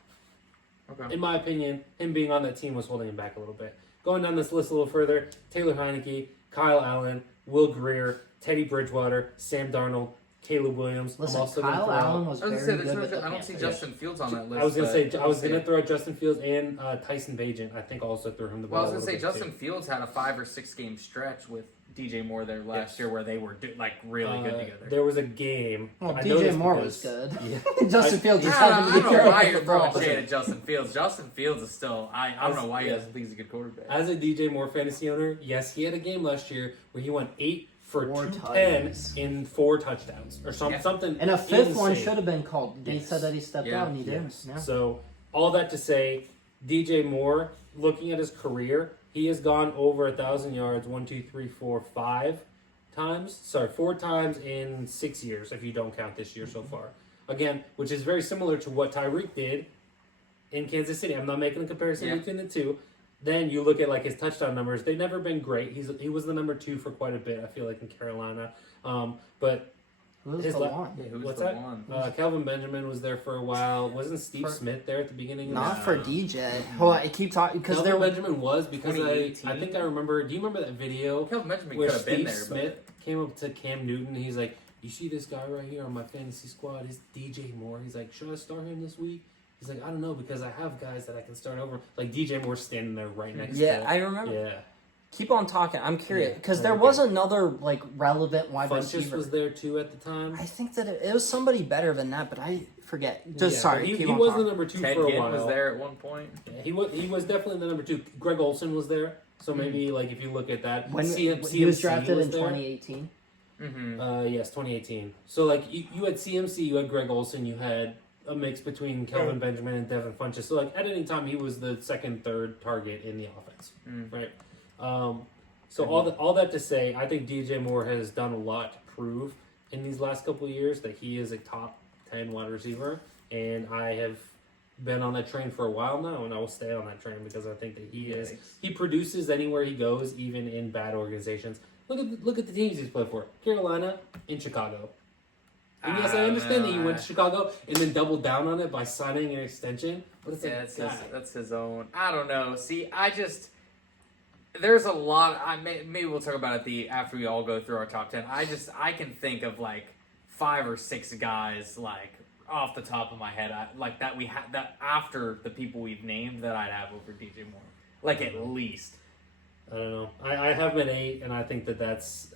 Okay. in my opinion, him being on that team was holding him back a little bit. Going down this list a little further, Taylor Heineke, Kyle Allen, Will Greer, Teddy Bridgewater, Sam Darnold, Caleb Williams. Listen, I'm also gonna Kyle throw out- Allen was I was very gonna good say, with the I don't see Panthers. Justin Fields on that list. I was gonna but say I was we'll gonna see. throw out Justin Fields and Tyson Bagent. I think also threw him the ball. Well, I was a gonna say little bit, Justin too. Fields had a 5 or 6 game stretch with DJ Moore there last Yes. year where they were really good together. There was a game. Well, I know DJ this Moore because- was good. Yeah. Justin Fields Yeah, just I having don't to know get why rid you're of the ball. throwing shade at Justin Fields. Justin Fields is still. I don't know why he doesn't think he's a good quarterback. As a DJ Moore fantasy owner, yes, he had a game last year where he went 8 for 4 210 touchdowns. in 4 touchdowns or Yeah. something. And a fifth one insane. should have been called. They Yes. said that he stepped Yeah. out and he didn't. Yes. Yeah. So all that to say, DJ Moore, looking at his career, he has gone over 1,000 yards 5 times. Sorry, 4 times in 6 years, if you don't count this year so far. Again, which is very similar to what Tyreek did in Kansas City. I'm not making a comparison Yeah. between the two. Then you look at like his touchdown numbers; they've never been great. He was the number 2 for quite a bit. I feel like in Carolina, but Who was his the la- one? Yeah, who's what's the that? one? Calvin Benjamin was there for a while. Wasn't Steve For- Smith there at the beginning? of Not the for DJ. Well, I keep talking because Calvin there. Benjamin was because I 2018? think I remember. Do you remember that video Kelvin Benjamin where could have been Steve there, Smith came up to Cam Newton? He's like, "You see this guy right here on my fantasy squad? He's DJ Moore." He's like, "Should I start him this week?" He's like, "I don't know because I have guys that I can start over." Like DJ Moore's standing there right next Yeah, to I remember. Yeah. Keep on talking. I'm curious Yeah, because there okay. was another like relevant wide Funchess receiver. was there too at the time. I think that it was somebody better than that, but I forget. Just Yeah, sorry. He keep was on the talking. number 2 Ted for a Ginn while. was there at one point. Yeah, he was definitely the number 2. Greg Olson was there. So Hmm. maybe like if you look at that, When CMC he was drafted in there. 2018. Mm-hmm. Yes, 2018. So like you had CMC, you had Greg Olson, you had a mix between Calvin Benjamin and Devin Funchess. So like at any time he was the second, third target in the offense, right? So all that to say, I think DJ Moore has done a lot to prove in these last couple of years that he is a top 10 wide receiver, and I have been on that train for a while now, and I will stay on that train because I think that he produces anywhere he goes, even in bad organizations. Look at the teams he's played for: Carolina and Chicago. And yes, I understand that he went to Chicago and then doubled down on it by signing an extension. But it's that's his own. I don't know. See, there's a lot. Maybe we'll talk about it after we all go through our top 10. I can think of like 5 or 6 guys like off the top of my head, that after the people we've named that I'd have over DJ Moore, like at least. I don't know. I have him at 8, and I think that's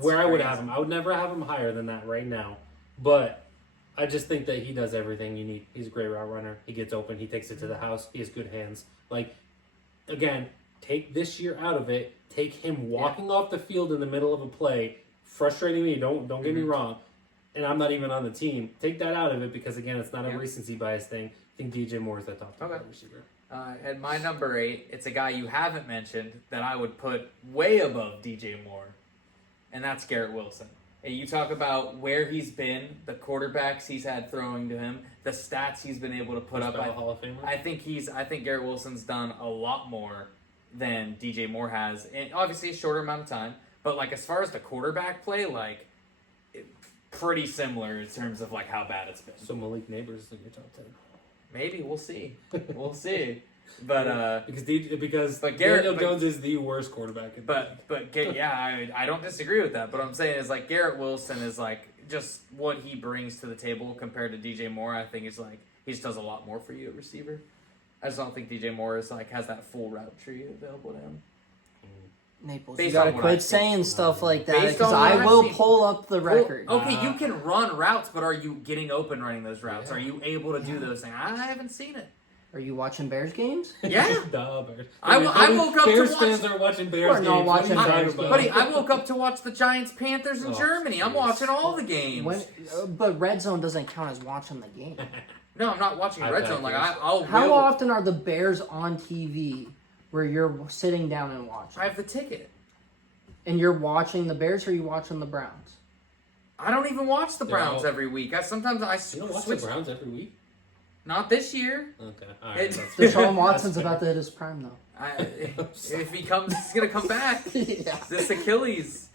where I would have him. I would never have him higher than that right now, but I just think that he does everything you need. He's a great route runner. He gets open. He takes it to the house. He has good hands. Like, again, take this year out of it. Take him walking off the field in the middle of a play, frustrating me. Don't get me wrong. And I'm not even on the team. Take that out of it because, again, it's not a recency bias thing. I think DJ Moore is the top receiver. At my number 8, it's a guy you haven't mentioned that I would put way above DJ Moore, and that's Garrett Wilson. And you talk about where he's been, the quarterbacks he's had throwing to him, the stats he's been able to put up. Hall of Famer. I think Garrett Wilson's done a lot more than DJ Moore has, and obviously a shorter amount of time. But like as far as the quarterback play, like pretty similar in terms of like how bad it's been. So Malik Neighbors is in your top 10. Maybe we'll see. We'll see. But because Garrett Daniel Jones is the worst quarterback. I don't disagree with that. But what I'm saying is like Garrett Wilson is like just what he brings to the table compared to DJ Moore. I think is like he just does a lot more for you at receiver. I just don't think DJ Moore is like has that full route tree available to him. Naples, Based you gotta on what quit I've seen. saying stuff like that Based because on what I I've will seen. pull up the record. Well, okay, you can run routes, but are you getting open running those routes? Yeah. Are you able to do those things? I haven't seen it. Are you watching Bears games? Yeah. Duh, Bears. I woke up to Bears watch- fans are watching Bears We're games. not What are you watching talking Bears about? Buddy, I woke up to watch the Giants, Panthers, and Oh, Germany. I'm jeez. watching all the games. But Red Zone doesn't count as watching the game. No, I'm not watching I've Red had Zone. Like games. I'll. How often are the Bears on TV where you're sitting down and watching? I have the ticket. And you're watching the Bears or are you watching the Browns? I don't even watch the They're Browns all- every week. Sometimes I You don't watch switch. the Browns every week? Not this year. Okay. All right. Deshaun Watson's about to hit his prime though. If he comes, he's gonna come back. Yeah. This Achilles.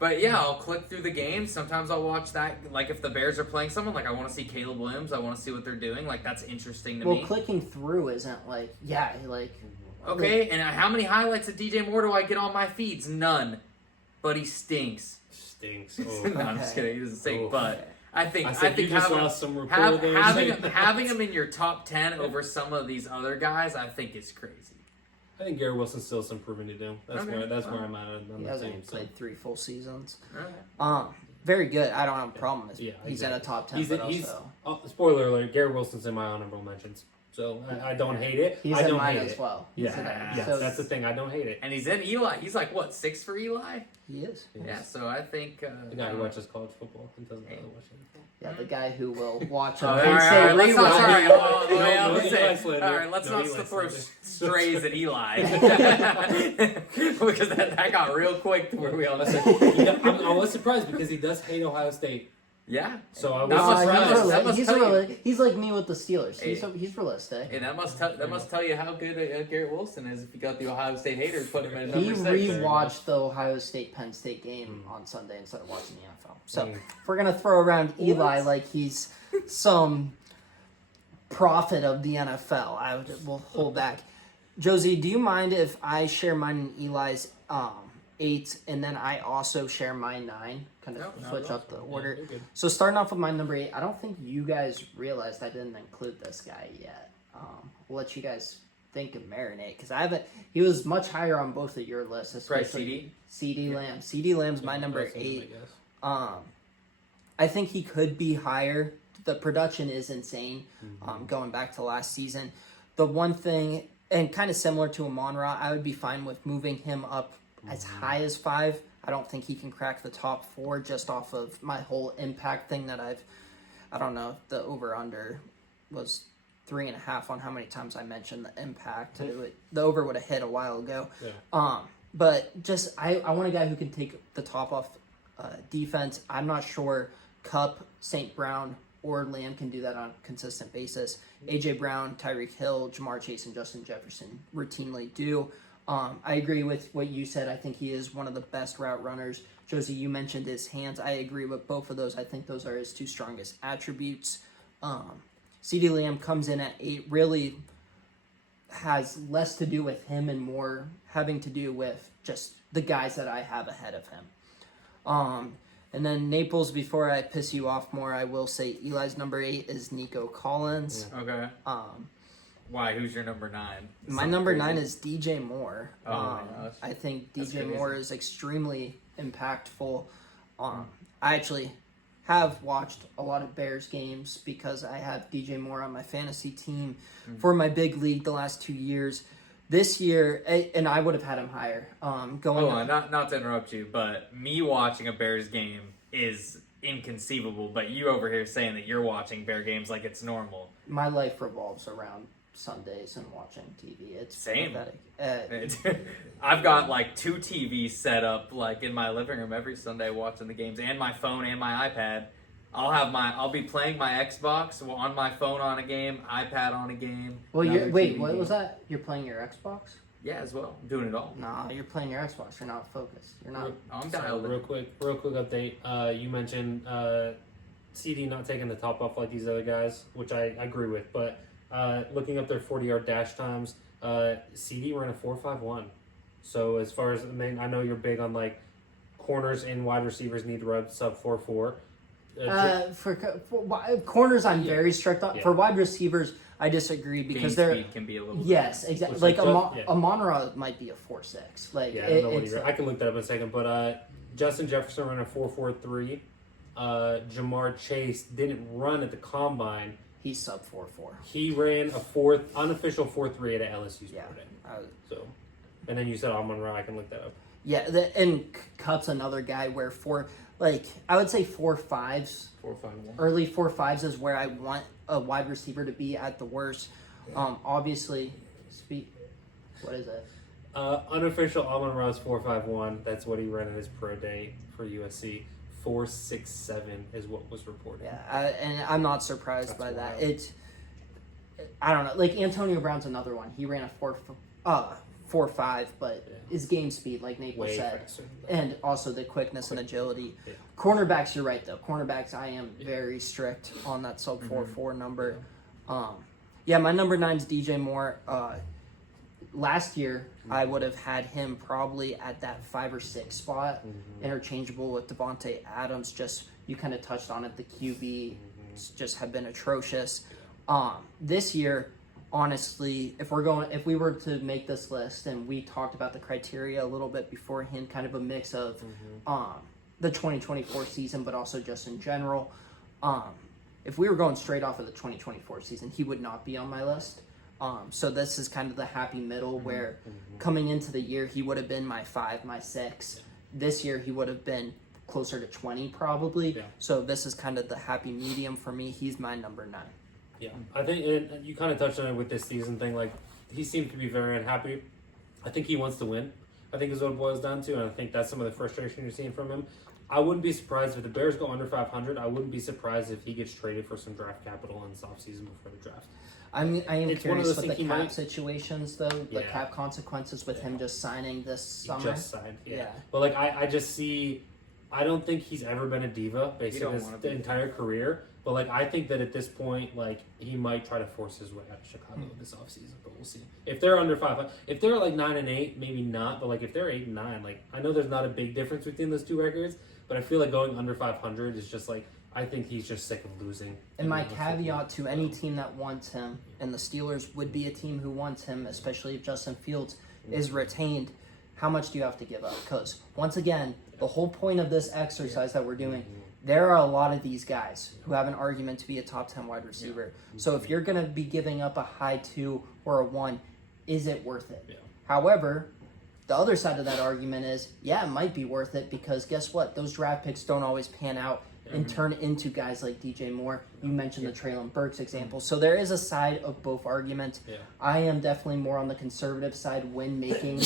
But yeah, I'll click through the games. Sometimes I'll watch that. Like if the Bears are playing someone, like I want to see Caleb Williams. I want to see what they're doing. Like that's interesting to Well, me. clicking through isn't like, Okay, and how many highlights of DJ Moore do I get on my feeds? None. But he stinks. Stinks. Oh. No, I'm just kidding. He doesn't stink. Oh. But I think you just having, lost some rapport there. having him in your top 10 over some of these other guys, I think is crazy. I think Garrett Wilson still has some proving to do. That's Okay. where I'm at on he the hasn't team. So. played 3 full seasons. Okay. Very good. I don't have a problem with Yeah, he's in a top 10, He's but he's also oh, spoiler alert. Garrett Wilson's in my honorable mentions, so I don't hate it. he's I in don't mine hate as it. well. Yeah, He's in there. yes, So that's the thing. I don't hate it. And he's in Eli. He's like, what, 6 for Eli? he is. Yeah, so I think... The guy who watches college football and doesn't really watch it. Yeah, the guy who will watch Oh, a all Penn right, State all right, let's not, rerun. sorry, No, let's no say- Eli slander. all right, let's No not Eli throw slander. strays at Eli. Because that got real quick to where we all Listen, I was surprised because he does hate Ohio State. Yeah. So I was That must- surprised. that must he's, tell you- he's like me with the Steelers. Hey. He's realistic. Hey, that must tell you how good Garrett Wilson is if you got the Ohio State haters putting him at He number 6. rewatched the Ohio State Penn State game on Sunday instead of watching the NFL. So Mm. if we're gonna throw around Eli like he's some prophet of the NFL, will hold back. Josie, do you mind if I share mine and Eli's 8, and then I also share my 9? Kind of No, switch no, up the Yeah, order. you're good. So starting off with my number 8, I don't think you guys realized I didn't include this guy yet. I'll let you guys think and marinate because I haven't. He was much higher on both of your lists, Right, especially CD Lamb. CD Lamb's my number That's him, 8. I guess. I think he could be higher. The production is insane. Going back to last season, the one thing, and kind of similar to Amon-Ra, I would be fine with moving him up as high as 5. I don't think he can crack the top 4 just off of my whole impact thing that I don't know, the over-under was 3.5 on how many times I mentioned the impact. The over would have hit a while ago. Yeah. But just, I want a guy who can take the top off defense. I'm not sure Cup, St. Brown, or Lamb can do that on a consistent basis. A.J. Brown, Tyreek Hill, Jamar Chase, and Justin Jefferson routinely do. I agree with what you said. I think he is one of the best route runners. Josie, you mentioned his hands. I agree with both of those. I think those are his two strongest attributes. CeeDee Lamb comes in at 8, really has less to do with him and more having to do with just the guys that I have ahead of him. And then Naples, before I piss you off more, I will say Eli's number 8 is Nico Collins. Okay. Why? Who's your number 9? My number 9 is DJ Moore. Oh my gosh. I think That's DJ crazy. Moore is extremely impactful. I actually have watched a lot of Bears games because I have DJ Moore on my fantasy team for my big league the last 2 years. This year, and I would have had him higher. Going Hold on, not to interrupt you, but me watching a Bears game is inconceivable. But you over here saying that you're watching Bear games like it's normal. My life revolves around Sundays and watching TV. It's Same. pathetic. I've got like 2 TVs set up like in my living room every Sunday watching the games, and my phone and my iPad. I'll be playing my Xbox on my phone on a game, iPad on a game. Well, another wait, TV what game. was that? You're playing your Xbox? Yeah, as well. I'm doing it all. Nah, you're playing your Xbox. You're not focused. You're not. I'm So, dialed in. real quick update. You mentioned CD not taking the top off like these other guys, which I agree with. But looking up their 40-yard dash times, CD ran a 4.51. So as far as I know, you're big on like corners and wide receivers need to run sub 4.4. For corners, I'm Yeah. very strict on. Yeah. For wide receivers, I disagree because Game they're. speed can be a little. Yes, exactly. Which Like is just- yeah. Amon-Ra might be a 4.6. Like Yeah, I don't know what it's I can look that up in a second. But Justin Jefferson ran a 4.43. Jamar Chase didn't run at the combine. he's sub 4.4. He ran a unofficial 4.3 at LSU's Yeah. pro day. So, and then you said Amon-Ra. I can look that up. Yeah, and Cut's another guy where I would say 4.5s, 4.51. early 4.5s is where I want a wide receiver to be at the worst. Obviously, what is it? Unofficial Amon-Ra's 4.51. That's what he ran at his pro day for USC. 4.67 is what was reported. Yeah, and I'm not surprised That's by that. wild. I don't know. Like Antonio Brown's another one. He ran a 4.5, but Yeah. his game speed, like Naples Way said, faster than that. and also the quickness and agility. Yeah. Cornerbacks, you're right though. Cornerbacks, I am very strict on that sub 4.4 number. Yeah, my number 9 is DJ Moore. Last year, I would have had him probably at that 5 or 6 spot, interchangeable with Devontae Adams. Just you kind of touched on it. The QB just have been atrocious. This year, honestly, if we were to make this list, and we talked about the criteria a little bit beforehand, kind of a mix of the 2024 season, but also just in general. If we were going straight off of the 2024 season, he would not be on my list. So this is kind of the happy middle where coming into the year, he would have been my 5, my 6. This year, he would have been closer to 20 probably. Yeah. So this is kind of the happy medium for me. He's my number 9. Yeah, I think you kind of touched on it with this season thing. Like, he seemed to be very unhappy. I think he wants to win, I think is what it boils down to, and I think that's some of the frustration you're seeing from him. I wouldn't be surprised if the Bears go under 500. I wouldn't be surprised if he gets traded for some draft capital in this offseason before the draft. I mean, I am It's one of curious those with the things he cap might- situations, though, the Yeah. cap consequences with him just signing this He summer. just signed, yeah. Yeah. But, like, I just see... I don't think he's ever been a diva You basically don't his wanna be. entire career. But, like, I think that at this point, like, he might try to force his way out of Chicago this offseason. But we'll see. If they're under 500... If they're, like, 9-8, maybe not. But, like, if they're 8-9, like, I know there's not a big difference between those two records. But I feel like going under 500 is just, like... I think he's just sick of losing. And my to be honest with you. caveat to any team that wants him, and the Steelers would be a team who wants him, especially if Justin Fields is retained, how much do you have to give up? Because, once again, the whole point of this exercise that we're doing, there are a lot of these guys who have an argument to be a top 10 wide receiver. So if you're going to be giving up a high 2 or a 1, is it worth it? Yeah. However, the other side of that argument is, yeah, it might be worth it because guess what? Those draft picks don't always pan out and turn into guys like DJ Moore. You mentioned the Traylon Burks example. So there is a side of both arguments. Yeah. I am definitely more on the conservative side when making,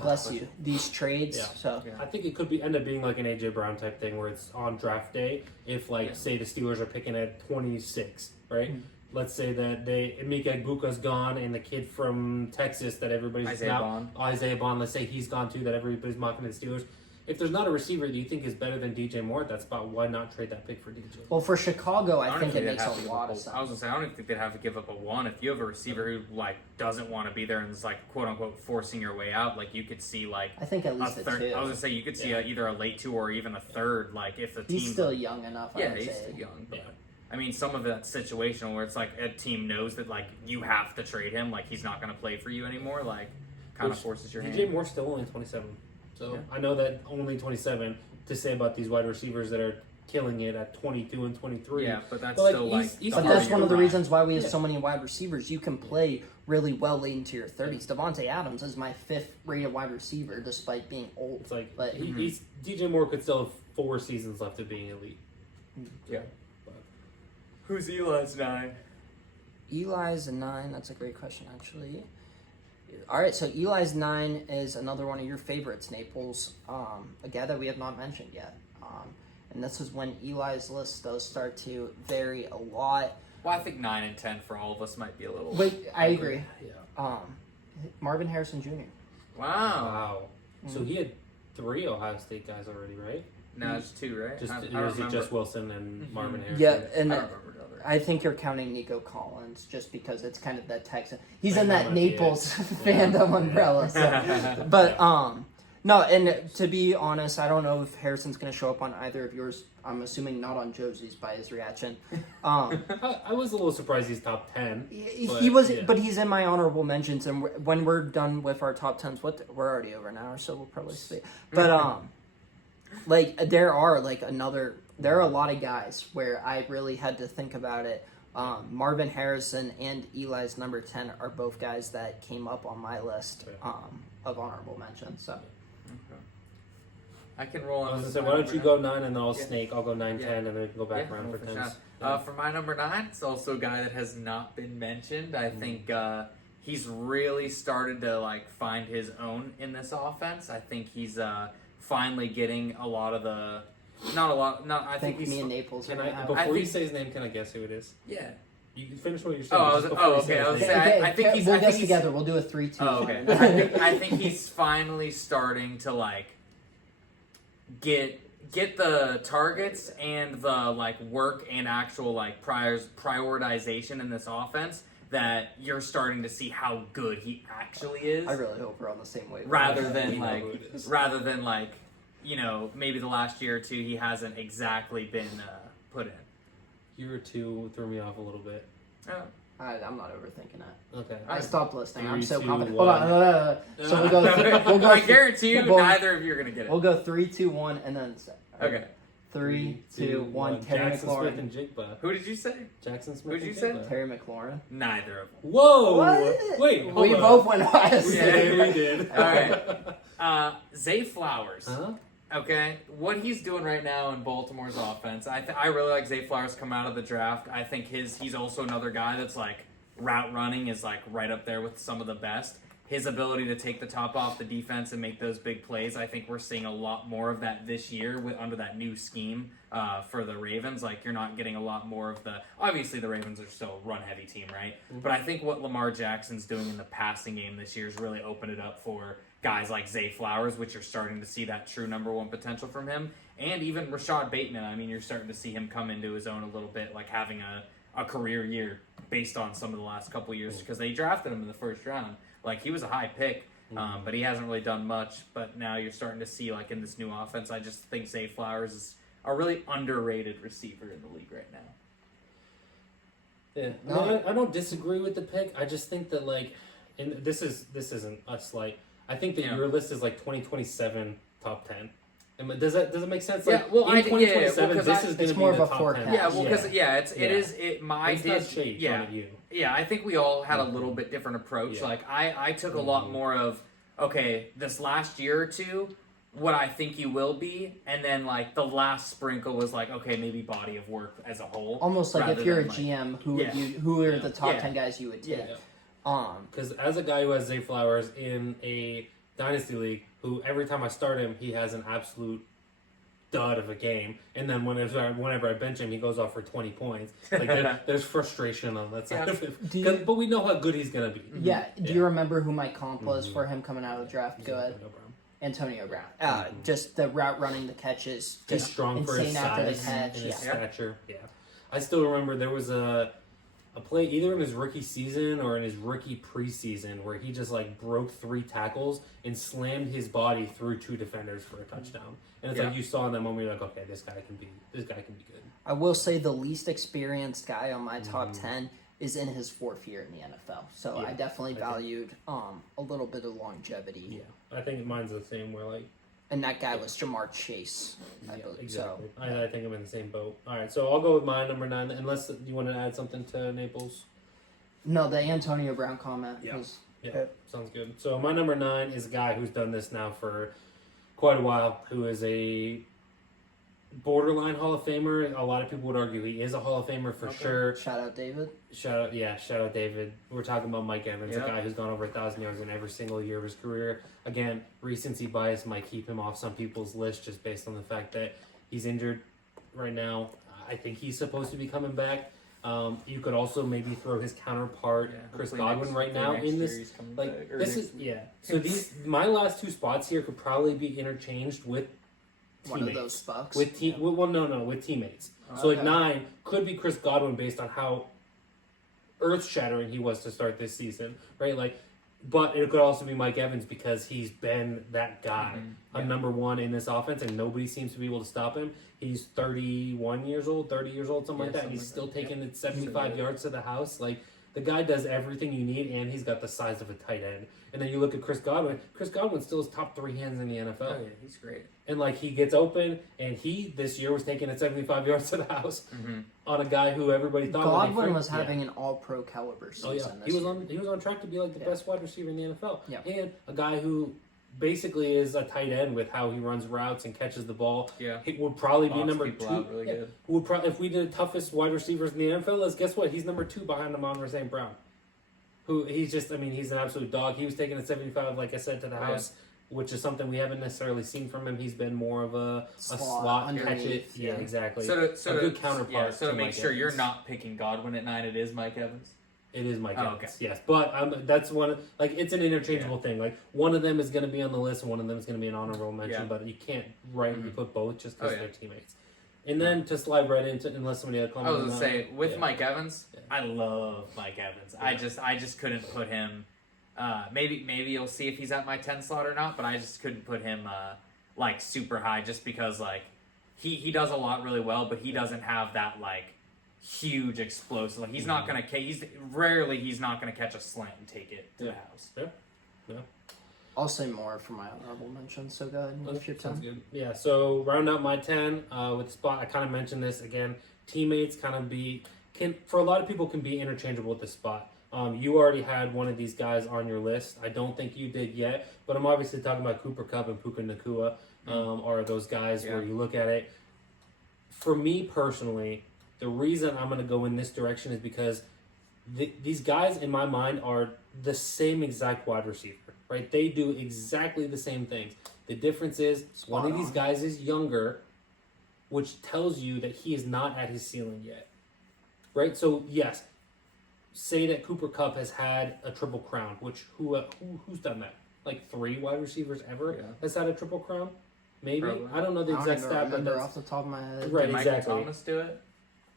bless you, these trades. Yeah. So I think it could end up being like an AJ Brown type thing where it's on draft day. If like say the Steelers are picking at 26, right? let's say that Emeka Egbuka's gone and the kid from Texas that everybody's Isaiah Bond, let's say he's gone too, that everybody's mocking the Steelers. If there's not a receiver that you think is better than DJ Moore at that spot, why not trade that pick for DJ? Well, for Chicago, I don't think it they'd makes have to a give lot up of sense. I was gonna say I don't even think they'd have to give up a one. If you have a receiver who like doesn't want to be there and is like quote unquote forcing your way out, like you could see like I think at a least a third. two. I was gonna say you could see either a late two or even a third. Like if the team He's still young enough. I yeah, would he's say. still young, but I mean some of that situational where it's like a team knows that like you have to trade him, like he's not gonna play for you anymore, like kind of forces your DJ hand. Moore's still only 27. So Yeah. I know that only 27 to say about these wide receivers that are killing it at 22 and 23. Yeah, but that's But, like, still he's- like. he's But part that's of one of the your reasons why we have Yeah. so many wide receivers. You can play really well late into your 30s. Devontae Adams is my 5th rated wide receiver despite being old. It's like But- he's DJ Moore could still have 4 seasons left of being elite. Yeah. Who's Eli's 9? Eli's a 9. That's a great question, actually. All right, so Eli's 9 is another one of your favorites, Naples. A guy that we have not mentioned yet. And this is when Eli's list does start to vary a lot. Well, I think 9 and 10 for all of us might be a little. Wait, I agree. Yeah. Marvin Harrison Jr. Wow. Wow. So he had 3 Ohio State guys already, right? No, it's 2, right? Just I or is remember. it just Wilson and Marvin Harrison? Yeah, and I remember the other. I think you're counting Nico Collins just because it's kind of that Texan. He's I in know that that, Naples yeah. fandom umbrella. So. But no, and to be honest, I don't know if Harrison's going to show up on either of yours. I'm assuming not on Josie's by his reaction. I was a little surprised he's top 10. He was, yeah. but he's in my honorable mentions. And when we're done with our top 10s, we're already over an hour, so we'll probably see. But like there are a lot of guys where I really had to think about it. Marvin Harrison and Eli's number 10 are both guys that came up on my list of honorable mentions. So I can roll on. I was gonna this say, my why don't number you 9. go 9 and then I'll Yeah. snake. I'll go 9, Yeah. 10, and then we can go back around no, for for 10s. sure. For my number 9, it's also a guy that has not been mentioned. I think he's really started to like find his own in this offense. I think he's finally getting a lot of the. Not a lot. No, I think he's. me and Naples. Can are I, gonna have- before I you think- say his name, can I guess who it is? Yeah. You can finish what you're Oh, saying. I just was- before you oh, say okay, his I was name. saying- I think he's- we'll I guess think he's- together. We'll do a 3-2. Oh, okay. I think he's finally starting to like get the targets and the like work and actual like prioritization in this offense that you're starting to see how good he actually is. I really hope we're on the same wave. rather We than know like who it is. you know, maybe the last year or two he hasn't exactly been put in. Year or 2 threw me off a little bit. Oh. I'm not overthinking it. Okay. I stopped listening. I'm 3, so 2, confident. 1. Hold on. So we'll go. I guarantee you, we'll- neither of you are gonna get it. We'll go 3, 2, 1, and then Okay. 3, 2, 1. Terry Jackson Smith McLaurin. and Jigba. Who did you say? Jackson Smith Who'd you and say? Jigba. Terry McLaurin. Neither of them. Whoa! What? Wait, hold We on. both went Ohio State. Yeah, we did. Alright. Zay Flowers. Huh? Okay, what he's doing right now in Baltimore's offense, I really like Zay Flowers come out of the draft. I think he's also another guy that's like route running is like right up there with some of the best. His ability to take the top off the defense and make those big plays, I think we're seeing a lot more of that this year under that new scheme for the Ravens. Like you're not getting a lot more of the. Obviously, the Ravens are still a run-heavy team, right? Mm-hmm. But I think what Lamar Jackson's doing in the passing game this year has really opened it up for guys like Zay Flowers, which are starting to see that true number 1 potential from him, and even Rashad Bateman. I mean, you're starting to see him come into his own a little bit, like having a career year based on some of the last couple of years because they drafted him in the first round. Like he was a high pick, but he hasn't really done much. But now you're starting to see like in this new offense, I just think Zay Flowers is a really underrated receiver in the league right now. Yeah, No. no, I don't disagree with the pick. I just think that like, and this isn't a slight. I think that Yeah. your list is like 2027 top 10. And does it make sense? Yeah, Like, well, in I think- yeah, 2027, well, 'cause this I- is It's going to be more the of a top forecast. 10. Yeah, well, because Yeah. it is my It's not shade yeah. thrown at you. Yeah, I think we all had a little bit different approach. Yeah. Like I took a lot more of okay, this last year or two, what I think you will be, and then like the last sprinkle was like okay, maybe body of work as a whole. Almost like rather if you're a than, like- GM, Yeah. who are the top Yeah. 10 guys you would take? Yeah. Because as a guy who has Zay Flowers in a dynasty league, who every time I start him, he has an absolute dud of a game, and then whenever I bench him, he goes off for 20 points. Like there's frustration on that side of it. But we know how good he's gonna be. Yeah. Do you remember who my comp was for him coming out of the draft? Go ahead. No problem. Antonio Brown. Just the route running, the catches, He's just strong for his insane after the size catch. and his Yeah. stature. Yeah, I still remember there was a play either in his rookie season or in his rookie preseason where he just like broke 3 tackles and slammed his body through 2 defenders for a touchdown. And it's like you saw in that moment, you're like, okay, this guy can be good. I will say the least experienced guy on my top 10 is in his 4th year in the NFL. So Yeah, I definitely I think- valued a little bit of longevity. Yeah, I think mine's the same. Where like, And that guy was Jamar Chase, I believe. exactly. So I think I'm in the same boat. All right, so I'll go with my number 9. Unless you want to add something to Naples. no, the Antonio Brown comment Yeah. was Yeah, sounds good. So my number 9 is a guy who's done this now for quite a while, who is a borderline Hall of Famer. A lot of people would argue he is a Hall of Famer for sure. shout out David. Shout out David. We're talking about Mike Evans, Yep. a guy who's gone over 1,000 yards in every single year of his career. Again, recency bias might keep him off some people's list just based on the fact that he's injured right now. I think he's supposed to be coming back. You could also maybe throw his counterpart, Chris Godwin, right now in this. Like this is So these my last 2 spots here could probably be interchanged with One teammates. of those Bucks. With with teammates. So like Okay. 9 could be Chris Godwin based on how earth shattering he was to start this season, right? Like, but it could also be Mike Evans because he's been that guy, a number 1 in this offense, and nobody seems to be able to stop him. He's 31 years old, 30 years old, something like that. And he's still taking it 75 yards to the house. Like, the guy does everything you need, and he's got the size of a tight end. And then you look at Chris Godwin. Chris Godwin still is top 3 hands in the NFL. Oh yeah, he's great. And like he gets open, and he this year was taking it 75 yards to the house on a guy who everybody thought Godwin was was having an All-Pro caliber season. Oh yeah, this year. he was on track to be like the best wide receiver in the NFL. Yeah. And a guy who basically is a tight end with how he runs routes and catches the ball. Yeah. He would probably be Box number people 2. out really good. If we did the toughest wide receivers in the NFL, guess what? He's number 2 behind Amon-Ra St. Brown. Who he's just, I mean, he's an absolute dog. He was taking it 75, like I said, to the house, which is something we haven't necessarily seen from him. He's been more of a slot catch it. underneath, Yeah, exactly. So a good counterpart. Yeah, so to make Mike sure you're Evans. not picking Godwin at 9, it is Mike Evans. It is Mike Oh, Evans, okay. yes. But that's one, like, it's an interchangeable thing. Like, one of them is going to be on the list and one of them is going to be an honorable mention, Yeah. but you can't rightly put both just because Oh, yeah. they're teammates. And then to slide right into, unless somebody had I comments. was gonna say with yeah. Mike Evans, I love Mike Evans. Yeah. I just couldn't put him. Maybe you'll see if he's at my 10 slot or not, but I just couldn't put him like super high just because like he does a lot really well, but he doesn't have that like huge explosive. Like he's not gonna he's not gonna catch a slant and take it to the house. Yeah. I'll say more for my honorable mention. So go ahead and lift your Sounds 10. good. Yeah, so round out my 10 with spot. I kind of mentioned this again. Teammates kind of for a lot of people can be interchangeable with the spot. You already had one of these guys on your list. I don't think you did yet, but I'm obviously talking about Cooper Kupp and Puka Nacua. Are those guys where you look at it. For me personally, the reason I'm going to go in this direction is because these guys in my mind are the same exact wide receiver, right? They do exactly the same things. The difference is one of these guys is younger, which tells you that he is not at his ceiling yet, right? So yes, say that Cooper Kupp has had a triple crown, which who's done that? Like 3 wide receivers ever has had a triple crown, maybe. Probably. I don't know the I don't exact even stat, but remember that's off the top of my head. right. Did Michael Exactly. Thomas do it?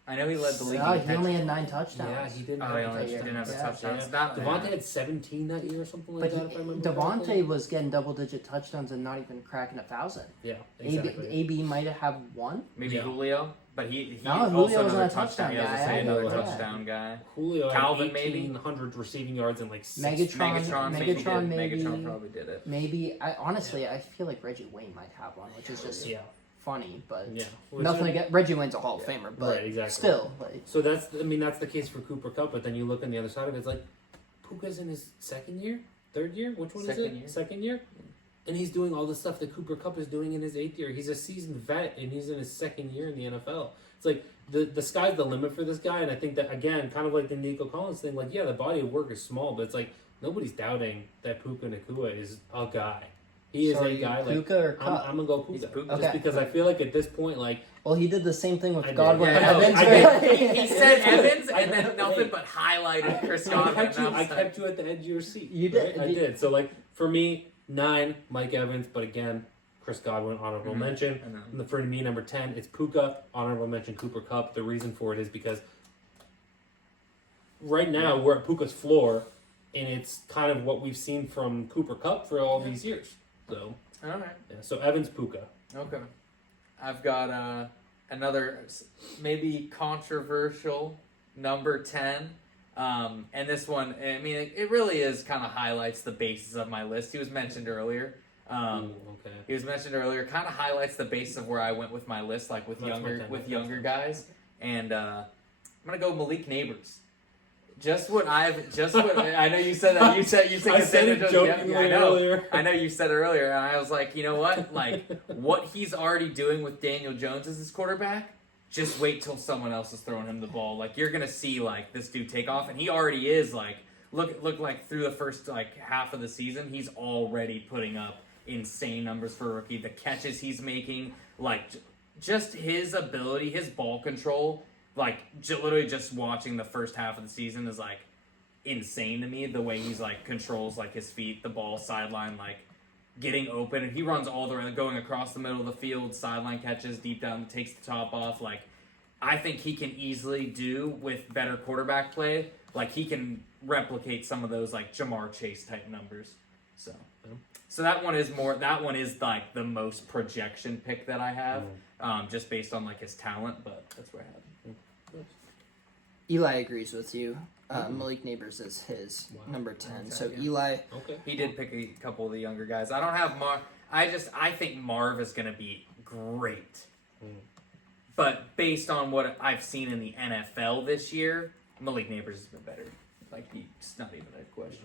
I know he led the league. No, in he only catches. had 9 touchdowns. Yeah, he didn't. Oh, have he a only touchdown. didn't have a Yeah. touchdown. Yeah. That- Devontae had 17 that year or something like But that. If I remember Devontae correctly. was getting double-digit touchdowns and not even cracking 1,000. Yeah, exactly. AB might have had 1. Maybe Yeah. Julio, but he No, also Julio wasn't another a touchdown Yeah, I was guy. gonna say another Yeah. touchdown guy. Julio Calvin, had maybe? 1,800 receiving yards and like 6. Megatron maybe. Megatron probably did it. Maybe. I feel like Reggie Wayne might have one, which is just Yeah, funny, but yeah. nothing against Reggie Wayne's a Hall of Famer, but Right, exactly. still, like, So that's the case for Cooper Kupp. But then you look on the other side of it, it's like Puka's in his 2nd year, 3rd year. Which one Second is it? year. 2nd year. And he's doing all the stuff that Cooper Kupp is doing in his 8th year. He's a seasoned vet, and he's in his 2nd year in the NFL. It's like the sky's the limit for this guy, and I think that again, kind of like the Nico Collins thing. Like, yeah, the body of work is small, but it's like nobody's doubting that Puka Nacua is a guy. He is So are a you guy like Puka or I'm Cup? gonna go He's Puka. Puka. Just Okay. because I feel like at this point, like Well, he did the same thing with I did. Godwin. Yeah, and I Evans, did. right? He said Evans I and then know. nothing but highlighted Chris I Godwin. kept, you, and I was like, kept you at the edge of your seat. You did. Right? I did. So like for me, 9 Mike Evans, but again, Chris Godwin honorable Mhm. mention. I know. And for me, number 10, it's Puka honorable mention Cooper Cup. The reason for it is because right now we're at Puka's floor, and it's kind of what we've seen from Cooper Cup for all these years. So All right. yeah, so Evans Puka. Okay. I've got another maybe controversial number 10. And this one, I mean, it really is kind of highlights the basis of my list. He was mentioned earlier. Okay. He was mentioned earlier. Kind of highlights the basis of where I went with my list, like with That's my younger 10. with younger guys. And I'm gonna go Malik Neighbors. Just what I know you said that you said I said Cassandra it Jones- jokingly I know. earlier. I know you said it earlier, and I was like, you know what? Like, what he's already doing with Daniel Jones as his quarterback, just wait till someone else is throwing him the ball. Like, you're going to see, like, this dude take off, and he already is, like, look like through the first, like, half of the season, he's already putting up insane numbers for a rookie. The catches he's making, like, just his ability, his ball control, like, literally just watching the first half of the season is, like, insane to me. The way he's, like, controls, like, his feet, the ball, sideline, like, getting open. And he runs all the way, going across the middle of the field, sideline catches, deep down, takes the top off. Like, I think he can easily do with better quarterback play. Like, he can replicate some of those, like, Jamar Chase type numbers. So that one is like the most projection pick that I have, just based on like his talent, but that's where I have him. Eli agrees with you. Malik Neighbors is his number 10. Okay, So yeah. Eli, Okay. He did pick a couple of the younger guys. I don't have Marv. I think Marv is going to be great. But based on what I've seen in the NFL this year, Malik Neighbors has been better. Like, it's not even a question.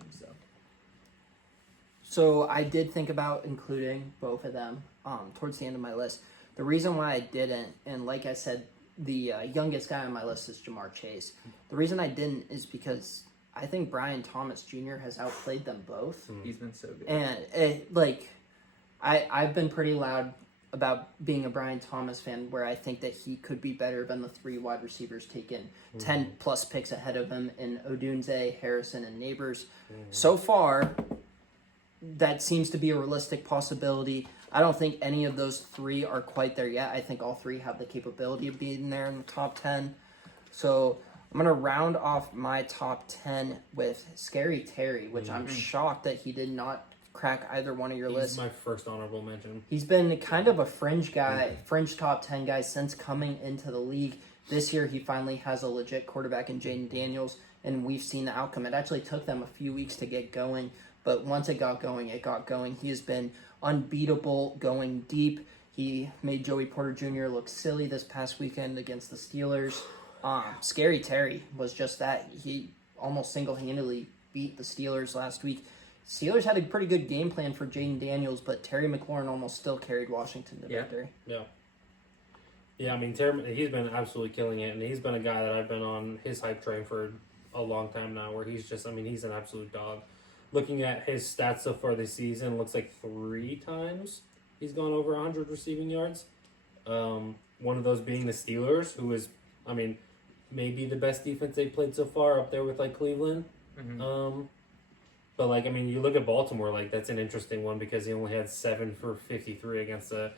So I did think about including both of them towards the end of my list. The reason why I didn't, and like I said, the youngest guy on my list is Jamar Chase. The reason I didn't is because I think Brian Thomas Jr. has outplayed them both. He's been so good. And I've been pretty loud about being a Brian Thomas fan, where I think that he could be better than the 3 wide receivers taken 10 plus picks ahead of him in Odunze, Harrison, and Neighbors. So far, that seems to be a realistic possibility. I don't think any of those 3 are quite there yet. I think all 3 have the capability of being there in the top 10. So I'm going to round off my top 10 with Scary Terry, which I'm shocked that he did not crack either one of your He's lists. my first honorable mention. He's been kind of a fringe guy, fringe top 10 guy since coming into the league. This year, he finally has a legit quarterback in Jaden Daniels, and we've seen the outcome. It actually took them a few weeks to get going, but once it got going, it got going. He has been unbeatable going deep. He made Joey Porter Jr. look silly this past weekend against the Steelers. Scary Terry was just that. He almost single-handedly beat the Steelers last week. Steelers had a pretty good game plan for Jaden Daniels, but Terry McLaurin almost still carried Washington to victory. Yeah, I mean, Terry, he's been absolutely killing it, and he's been a guy that I've been on his hype train for a long time now, where he's just, I mean, he's an absolute dog. Looking at his stats so far this season, it looks like 3 times he's gone over 100 receiving yards. One of those being the Steelers, who is, I mean, maybe the best defense they've played so far, up there with, like, Cleveland. But, like, I mean, you look at Baltimore, like, that's an interesting one because he only had 7 for 53 against a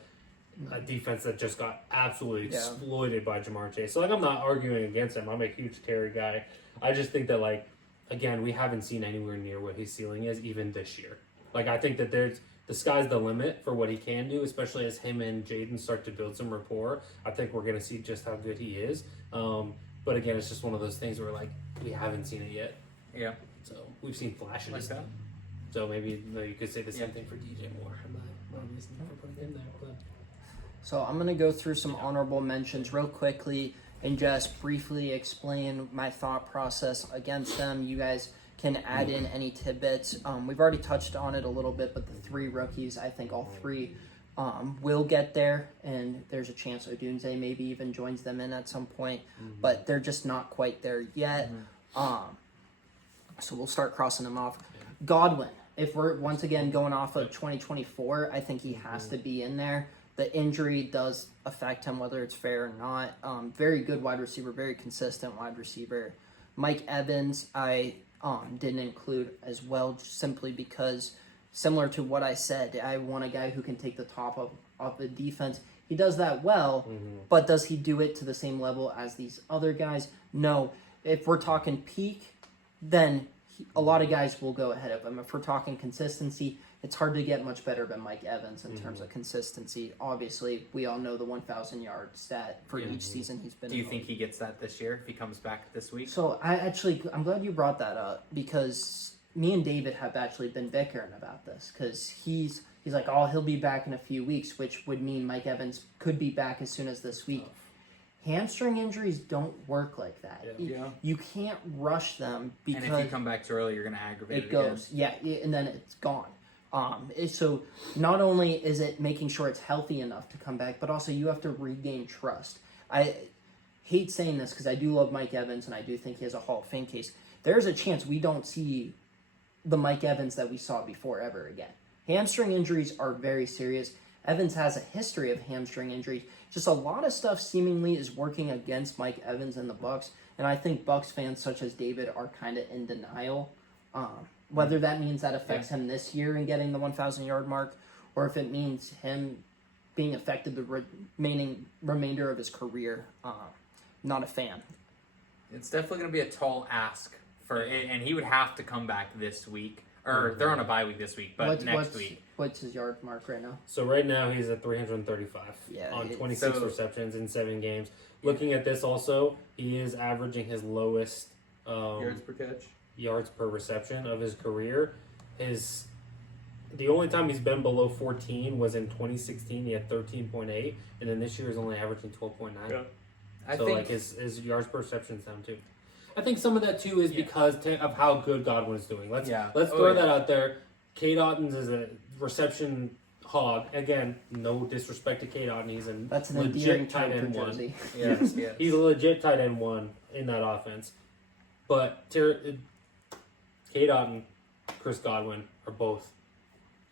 defense that just got absolutely exploited by Jamar Chase. So, like, I'm not arguing against him. I'm a huge Terry guy. I just think that, like, again, we haven't seen anywhere near what his ceiling is even this year. Like, I think that the sky's the limit for what he can do, especially as him and Jaden start to build some rapport. I think we're going to see just how good he is. But, again, it's just one of those things where, like, we haven't seen it yet. Yeah. So we've seen flashes. Like that. So maybe you could say the same thing for DJ Moore. I'm not reason for putting him there. But. So I'm going to go through some honorable mentions real quickly and just briefly explain my thought process against them. You guys can add in any tidbits. We've already touched on it a little bit, but the 3 rookies, I think all 3 will get there, and there's a chance Odunze maybe even joins them in at some point, but they're just not quite there yet. So we'll start crossing them off. Godwin. if we're once again going off of 2024, I think he has to be in there. The injury does affect him, whether it's fair or not. Very good wide receiver, very consistent wide receiver. Mike Evans, I didn't include as well, just simply because, similar to what I said, I want a guy who can take the top of the defense. He does that well, but does he do it to the same level as these other guys? No. If we're talking peak, then a lot of guys will go ahead of him. If we're talking consistency, it's hard to get much better than Mike Evans in terms of consistency. Obviously, we all know the 1,000 yard stat for each season he's been. Do you in. think he gets that this year if he comes back this week? So I'm glad you brought that up, because me and David have actually been bickering about this, because he's like, oh, he'll be back in a few weeks, which would mean Mike Evans could be back as soon as this week. Hamstring injuries don't work like that. Yeah. You can't rush them because And if you come back too early, you're going to aggravate it goes. again. Yeah, and then it's gone. So not only is it making sure it's healthy enough to come back, but also you have to regain trust. I hate saying this because I do love Mike Evans and I do think he has a Hall of Fame case. There's a chance we don't see the Mike Evans that we saw before ever again. Hamstring injuries are very serious. Evans has a history of hamstring injuries. Just a lot of stuff seemingly is working against Mike Evans and the Bucs, and I think Bucs fans such as David are kind of in denial. Whether that means that affects him this year in getting the 1,000 yard mark, or if it means him being affected the remainder of his career. Not a fan. It's definitely going to be a tall ask for, and he would have to come back this week. Or they're on a bye week this week, but next week. What's his yard mark right now? So right now he's at 335 on 26 receptions in 7 games. Looking at this also, he is averaging his lowest yards per reception of his career. The only time he's been below 14 was in 2016. He had 13.8, and then this year he's only averaging 12.9. Yeah. I so think like his yards per reception is down too. I think some of that too is because of how good Godwin is doing. Let's throw that out there. Cade Otton is a reception hog. Again, no disrespect to Cade Otton. He's That's an legit tight end one. Yes. He's a legit tight end one in that offense. But Cade Otton, Chris Godwin are both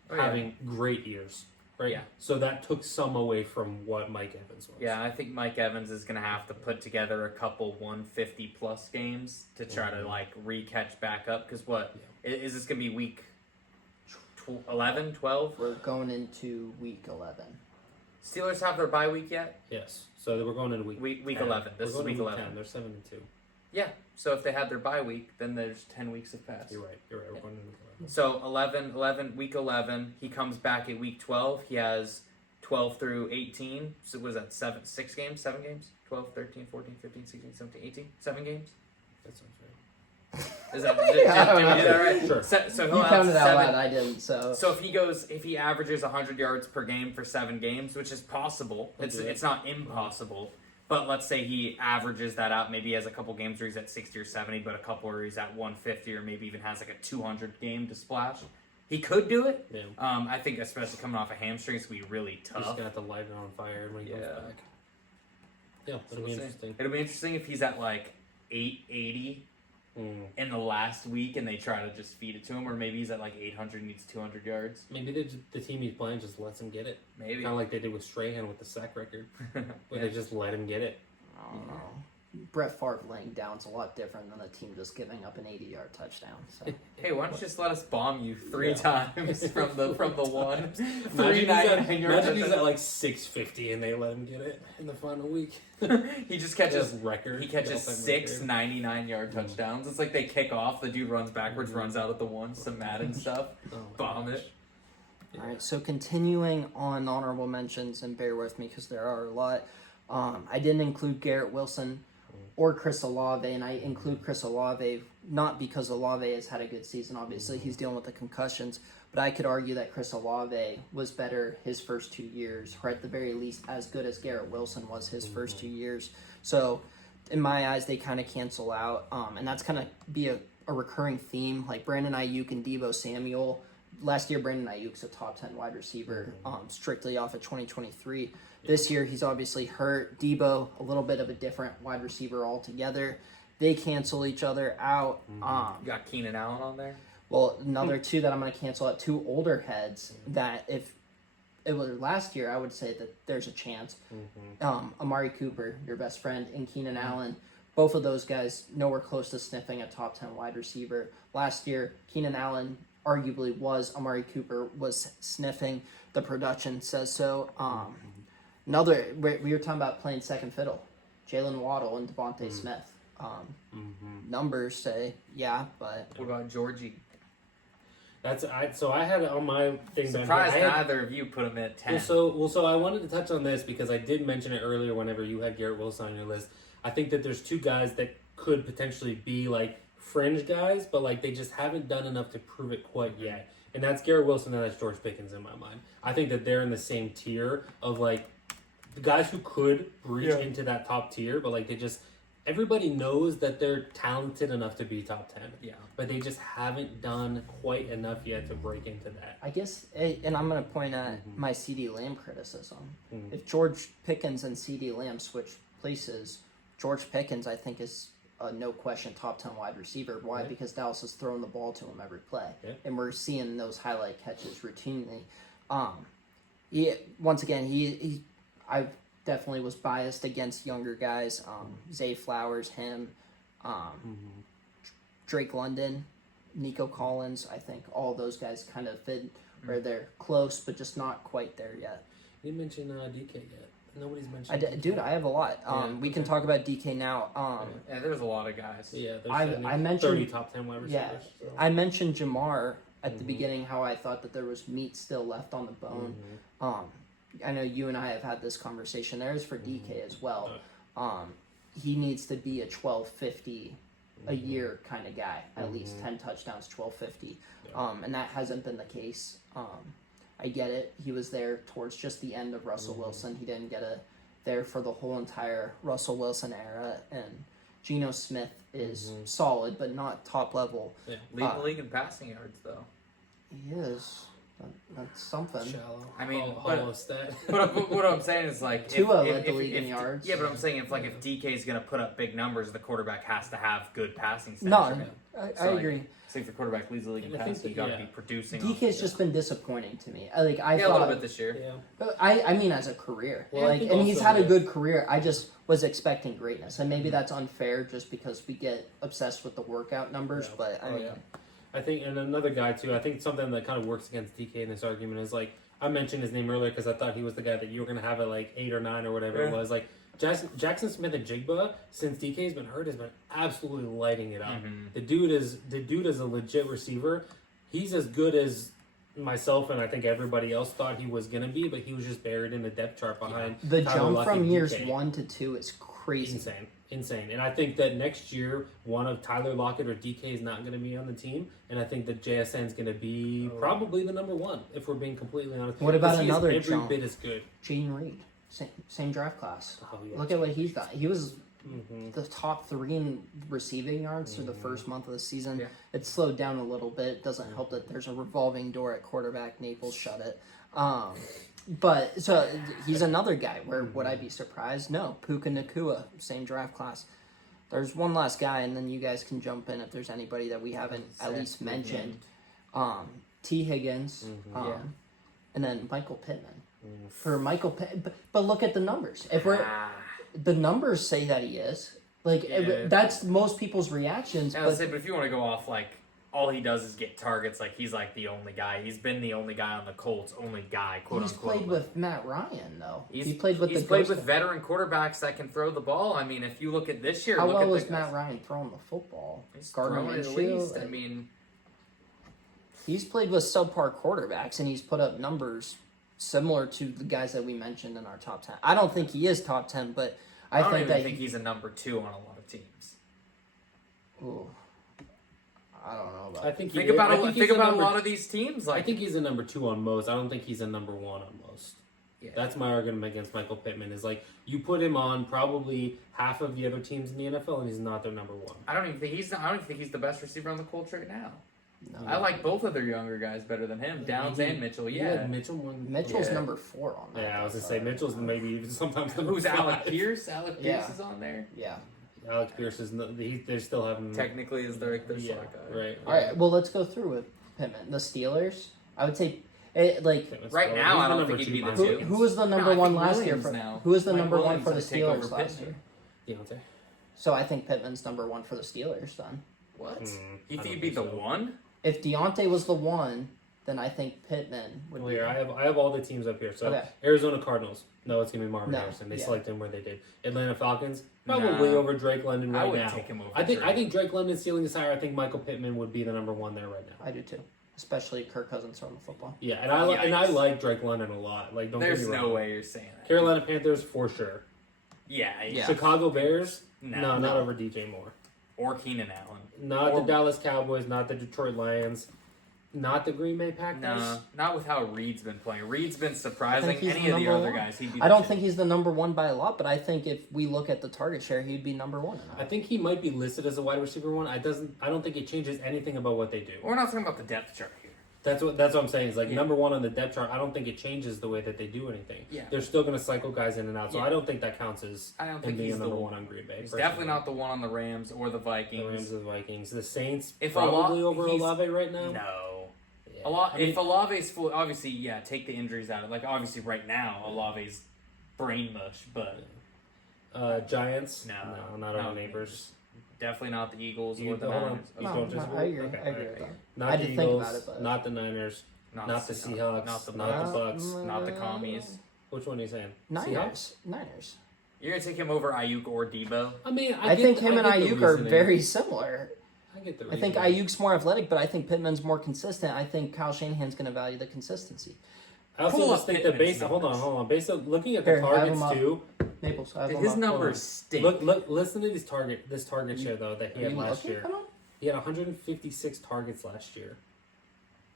having great years. Right? Yeah. So that took some away from what Mike Evans was. Yeah, I think Mike Evans is going to have to put together a couple 150-plus games to try to, re-catch back up. Because is this going to be week 11, 12? We're going into week 11. Steelers have their bye week yet? Yes. So we're going into week 11. This is week 11. 10. They're 7-2. Yeah. So if they had their bye week, then there's 10 weeks have passed. You're right. We're going into week 11. So week 11, he comes back at week 12. He has 12 through 18. So was that 7 games? 12, 13, 14, 15, 16, 17, 18? 7 games? That sounds right. Is that, did we do that right? Sure. So You he'll counted have out 7. loud, I didn't, so... So if he averages 100 yards per game for 7 games, which is possible, it's not impossible. But let's say he averages that out. Maybe he has a couple games where he's at 60 or 70, but a couple where he's at 150, or maybe even has like a 200 game to splash. He could do it. Yeah. I think especially coming off a hamstring, it's going to be really tough. He's going to have to light it on fire when he comes back. Yeah, it'll be interesting. It'll be interesting if he's at like 880 in the last week and they try to just feed it to him, or maybe he's at like 800 and needs 200 yards. Maybe the team he's playing just lets him get it. Maybe. Kind of like they did with Strahan with the sack record, where they just let him get it. I don't know. Brett Favre laying down's a lot different than the team just giving up an 80-yard touchdown. So. Hey, why don't you just let us bomb you 3 times from the one? Imagine he's at like 650 and they let him get it in the final week. He just catches record. He catches 6 99-yard touchdowns. It's like they kick off, the dude runs backwards, runs out at the one, some Madden stuff, bomb it. All right, so continuing on honorable mentions, and bear with me because there are a lot. I didn't include Garrett Wilson or Chris Olave, and I include Chris Olave not because Olave has had a good season. Obviously, he's dealing with the concussions, but I could argue that Chris Olave was better his first 2 years, or at the very least as good as Garrett Wilson was his first 2 years. So in my eyes, they kind of cancel out, and that's going to be a recurring theme, like Brandon Ayuk and Deebo Samuel. Last year, Brandon Ayuk's a top 10 wide receiver, strictly off of 2023. This year, he's obviously hurt. Deebo, a little bit of a different wide receiver altogether. They cancel each other out. You got Keenan Allen on there? Well, another two that I'm going to cancel out, two older heads that if it was last year, I would say that there's a chance. Amari Cooper, your best friend, and Keenan Allen, both of those guys nowhere close to sniffing a top 10 wide receiver. Last year, Keenan Allen arguably was, Amari Cooper was sniffing. The production says so. Another, we were talking about playing second fiddle. Jalen Waddle and Devontae Smith. Numbers say, yeah, but... What about Georgie? So I had it on my thing. Surprised neither of you put him at 10. So I wanted to touch on this because I did mention it earlier whenever you had Garrett Wilson on your list. I think that there's two guys that could potentially be like fringe guys, but like they just haven't done enough to prove it quite yet. And that's Garrett Wilson and that's George Pickens in my mind. I think that they're in the same tier of like the guys who could breach into that top tier, but like they just everybody knows that they're talented enough to be top 10. Yeah. But they just haven't done quite enough yet to break into that. I guess, and I'm going to point at my CD Lamb criticism. If George Pickens and CD Lamb switch places, George Pickens, I think, is a no question top 10 wide receiver. Why? Yeah. Because Dallas is throwing the ball to him every play. Yeah. And we're seeing those highlight catches routinely. Once again, I definitely was biased against younger guys. Zay Flowers, him, Drake London, Nico Collins. I think all those guys kind of fit where they're close, but just not quite there yet. You didn't mention DK yet. Nobody's mentioned DK. Dude, I have a lot. We can talk about DK now. Yeah, there's a lot of guys. Yeah, I mentioned 30 top 10 wide receivers. Yeah, So. I mentioned Jamar at the beginning, how I thought that there was meat still left on the bone. I know you and I have had this conversation. There is for DK as well. He needs to be a 1250 a year kind of guy, at least 10 touchdowns, 1250. And that hasn't been the case. I get it. He was there towards just the end of Russell Wilson. He didn't get there for the whole entire Russell Wilson era. And Geno Smith is solid, but not top level. Yeah. Lead the league in passing yards, though. He is. That's something. Shallow. I mean, hollow stat. But what I'm saying is like Tua led the league in yards. Yeah, but I'm saying if DK is going to put up big numbers, the quarterback has to have good passing stats. No, I So, agree. Say if the quarterback leads the league in And I think passing, you that- got to be producing. DK's just been disappointing to me. I a thought little bit this year. Yeah. I mean as a career. Well, I think and he's also had a that- good career. I just was expecting greatness. And maybe that's unfair just because we get obsessed with the workout numbers, Yeah. but I mean I think, and another guy too, I think something that kind of works against DK in this argument is like, I mentioned his name earlier because I thought he was the guy that you were going to have at like 8 or 9 or whatever it was. Like, Jackson Smith and Jigba, since DK's been hurt, has been absolutely lighting it up. The dude is a legit receiver. He's as good as myself and I think everybody else thought he was gonna be, but he was just buried in the depth chart behind the Tyler jump Lockett from and years DK. 1 to 2 is crazy. Insane. And I think that next year, one of Tyler Lockett or DK is not going to be on the team. And I think that JSN is going to be probably the number one, if we're being completely honest. What about Because he is another every jump? bit as good. Gene Reed, same draft class. Oh, yeah. Look at what he's done. He was the top 3 in receiving yards through the first month of the season. Yeah. It slowed down a little bit. It doesn't help that there's a revolving door at quarterback. Naples shut it. But so he's another guy where would I be surprised? No. Puka Nakua, same draft class. There's one last guy, and then you guys can jump in if there's anybody that we haven't at least mentioned. T. Higgins, and then Michael Pittman. For Michael Pittman, but look at the numbers. If we're the numbers say that he is that's most people's reactions. But if you want to go off like all he does is get targets, like he's like the only guy. He's been the only guy on the Colts, only guy, quote he's unquote. played with Matt Ryan though. He's He played with veteran quarterbacks that can throw the ball. I mean, if you look at this year, How look well at was the Matt Ryan throwing the football? He's Gardner throwing at Minshew, least. I like- mean, He's played with subpar quarterbacks, and he's put up numbers similar to the guys that we mentioned in our top 10. I don't think he is top 10, but I don't think even that think he's a number 2 on a lot of teams. Ooh, I don't know about. I think Think about a number, lot of these teams. I Like think he's a number 2 on most. I don't think he's a number 1 on most. Yeah. That's my argument against Michael Pittman. Is like you put him on probably half of the other teams in the NFL, and he's not their number 1. I don't even think he's the best receiver on the Colts right now. No. I like both of their younger guys better than him, Downs and Mitchell. Yeah. Mitchell won. Mitchell's Yeah. number 4 on that. Yeah, I was gonna say Mitchell's maybe even sometimes number Who's 5. Alec Pierce? Alec Pierce Yeah. is on there. Yeah. Alex Pierce is they still haven't Technically, is their slot guy. right. All right, well, let's go through with Pittman. The Steelers, I would say, Right now, I don't think he'd be the two. who was the number I one think last year? Williams For now. who was the Mike number one Williams for the would take over Steelers last year? Pittman. Deontay. So I think Pittman's number one for the Steelers. Then, What? I You don't think he'd be the think so. one? if Deontay was the one, then I think Pittman would Well, be. here I have all the teams up here. So Okay. Arizona Cardinals. No, it's gonna be Marvin No, Harrison. They yeah. select him where they did. Atlanta Falcons probably Nah. over Drake London I right would now. take him over. I think Drake. Drake London's ceiling is higher. I think Michael Pittman would be the number one there right now. I do too, especially Kirk Cousins throwing the football. Yeah, and I Yikes. like Drake London a lot. Like, don't There's get me no wrong. way you're saying that. Carolina Panthers for sure. Yeah. Yeah. Chicago Bears. No. No, not No. over DJ Moore. Or Keenan Allen. Not Or- the Dallas Cowboys. Not the Detroit Lions. Not the Green Bay Packers. Nah, not with how Reed's been playing. Reed's been I surprising. think he's Any the of the number other one. guys, he'd be. I don't the think he's the number one by a lot, but I think if we look at the target share, he'd be number one. I think he might be listed as a wide receiver one. I don't think it changes anything about what they do. We're not talking about the depth chart here. That's what I'm saying. Is like Yeah. number one on the depth chart. I don't think it changes the way that they do anything. Yeah. They're still going to cycle guys in and out. So Yeah. I don't think that counts as I don't him think being he's a the number one. one on Green Bay. He's personally. definitely not the one on the Rams or the Vikings. The Rams or the Vikings. The Saints If probably Olave- over he's- Olave right now. No. Yeah. If Olave's full, obviously, yeah, take the injuries out. Like, obviously, right now, Olave's brain mush, but Giants. No. not our neighbors. definitely not the Eagles You- or the hold on. Niners. You No, don't no, disagree? I agree. Okay, I agree alright. with that. Not I the did Eagles. think about it, but- Not the Niners. Not the Seahawks. Not the Not Bucks. the Bucks. Not the commies. Which one are you saying? Seahawks? Niners. You're going to take him over Ayuk or Debo? I mean, I think him and get the Ayuk are reasoning. very similar. I get the I think reasoning. Ayuk's more athletic, but I think Pittman's more consistent. I think Kyle Shanahan's going to value the consistency. I also Pull just up think that Pittman's based hold numbers. on. Based on looking at Here, the I have targets them up. too. Naples. I have them His up. numbers stink. Look, listen to this target share though that he Are had you last looking year. at them? He had 156 targets last year,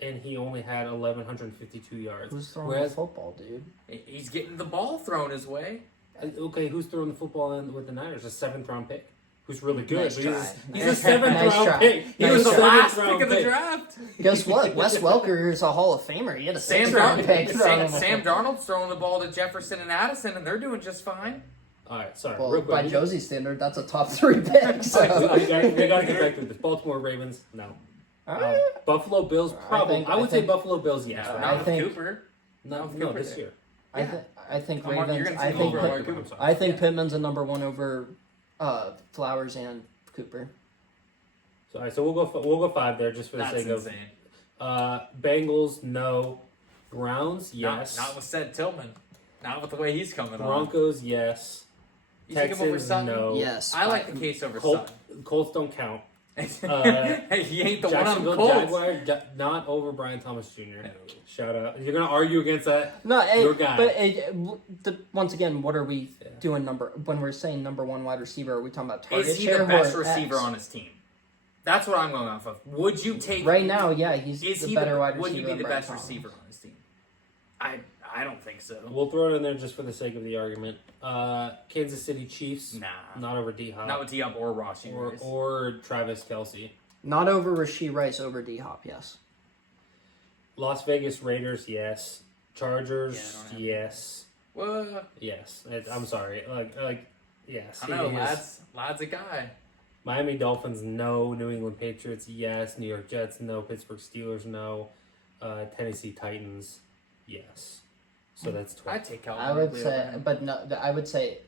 and he only had 1,152 yards. Who's throwing Whereas, the football, dude? He's getting the ball thrown his way. okay, who's throwing the football in with the Niners? A 7th round pick, who's really good. Nice but try. he's a Nice 7th try. round Nice pick. try. He Nice was the try. last round pick of the pick. draft. Guess what? Wes Welker is a Hall of Famer. He had a Sam 6th-round pick. Sam Darnold's throwing the ball to Jefferson and Addison, and they're doing just fine. All right, sorry. Well, real quick. by Josie's standard, that's a top 3 pick. So. we got to get back to this. Baltimore Ravens, no. Buffalo Bills, probably. I would say Buffalo Bills, yes. No, right? not with think- Cooper. No, with no, Cooper this there. year. I think Come on, you're Ravens. gonna I take think over Pitt- Amari Cooper. I'm sorry. I think Pittman's a number one over Flowers and Cooper. So, all right, so we'll go 5 there just for the That's sake insane. of Bengals, no. Browns, yes. Not with said Tillman. Not with the way he's coming on. Broncos, yes. You take him over Texans, Sutton? no. Yes. I like the case over Colts don't count. Sutton. Hey, he ain't the one on Jacksonville Colts. Jaguars, not over Brian Thomas Jr. No. Shout out. You're gonna argue against that? No, Your guy. But once again, what are we doing when we're saying number one wide receiver? Are we talking about target Is he share the best or receiver X? on his team? That's what I'm going off of. Would you take Right now, yeah, he's Is the he better wide receiver. Would he be than the Brian best Thomas. receiver on his team? I don't think so. We'll throw it in there just for the sake of the argument. Kansas City Chiefs, Nah, not over D Hop. not with Diop or Rashi. or Travis Kelsey. Not over Rashee Rice, over D Hop. Yes. Las Vegas Raiders, yes. Yeah, I Chargers, don't have yes. Well, Yes. I'm sorry. Yes. I know, He is. lad's a guy. Miami Dolphins, no. New England Patriots, yes. New York Jets, no. Pittsburgh Steelers, no. Tennessee Titans, yes. So that's 12. I'd take Calvin I would Ridley say, over him. but no, I would say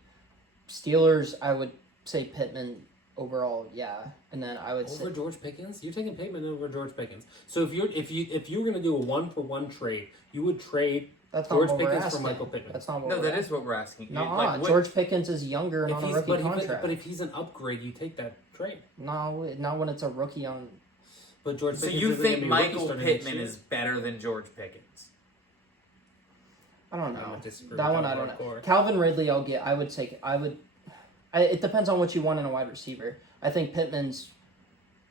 Steelers. I would say Pittman overall, yeah, and then I would say Over George Pickens? You're taking Pittman over George Pickens. So if you were gonna do a 1-for-1 trade, you would trade that's not George what we're Pickens for asking. Michael Pittman. That's not what No, we're that asking. is what we're asking. No, Like, what- George Pickens is younger and If on a he's rookie but, contract. but if he's an upgrade, you take that trade. No, not when it's a rookie on. But George So Pickens you isn't gonna think be a rookie Michael starting next Pittman year. is better than George Pickens? I don't I know. would disagree That with one that I don't know. hardcore. Calvin Ridley, I'll get. I would take. It depends on what you want in a wide receiver. I think Pittman's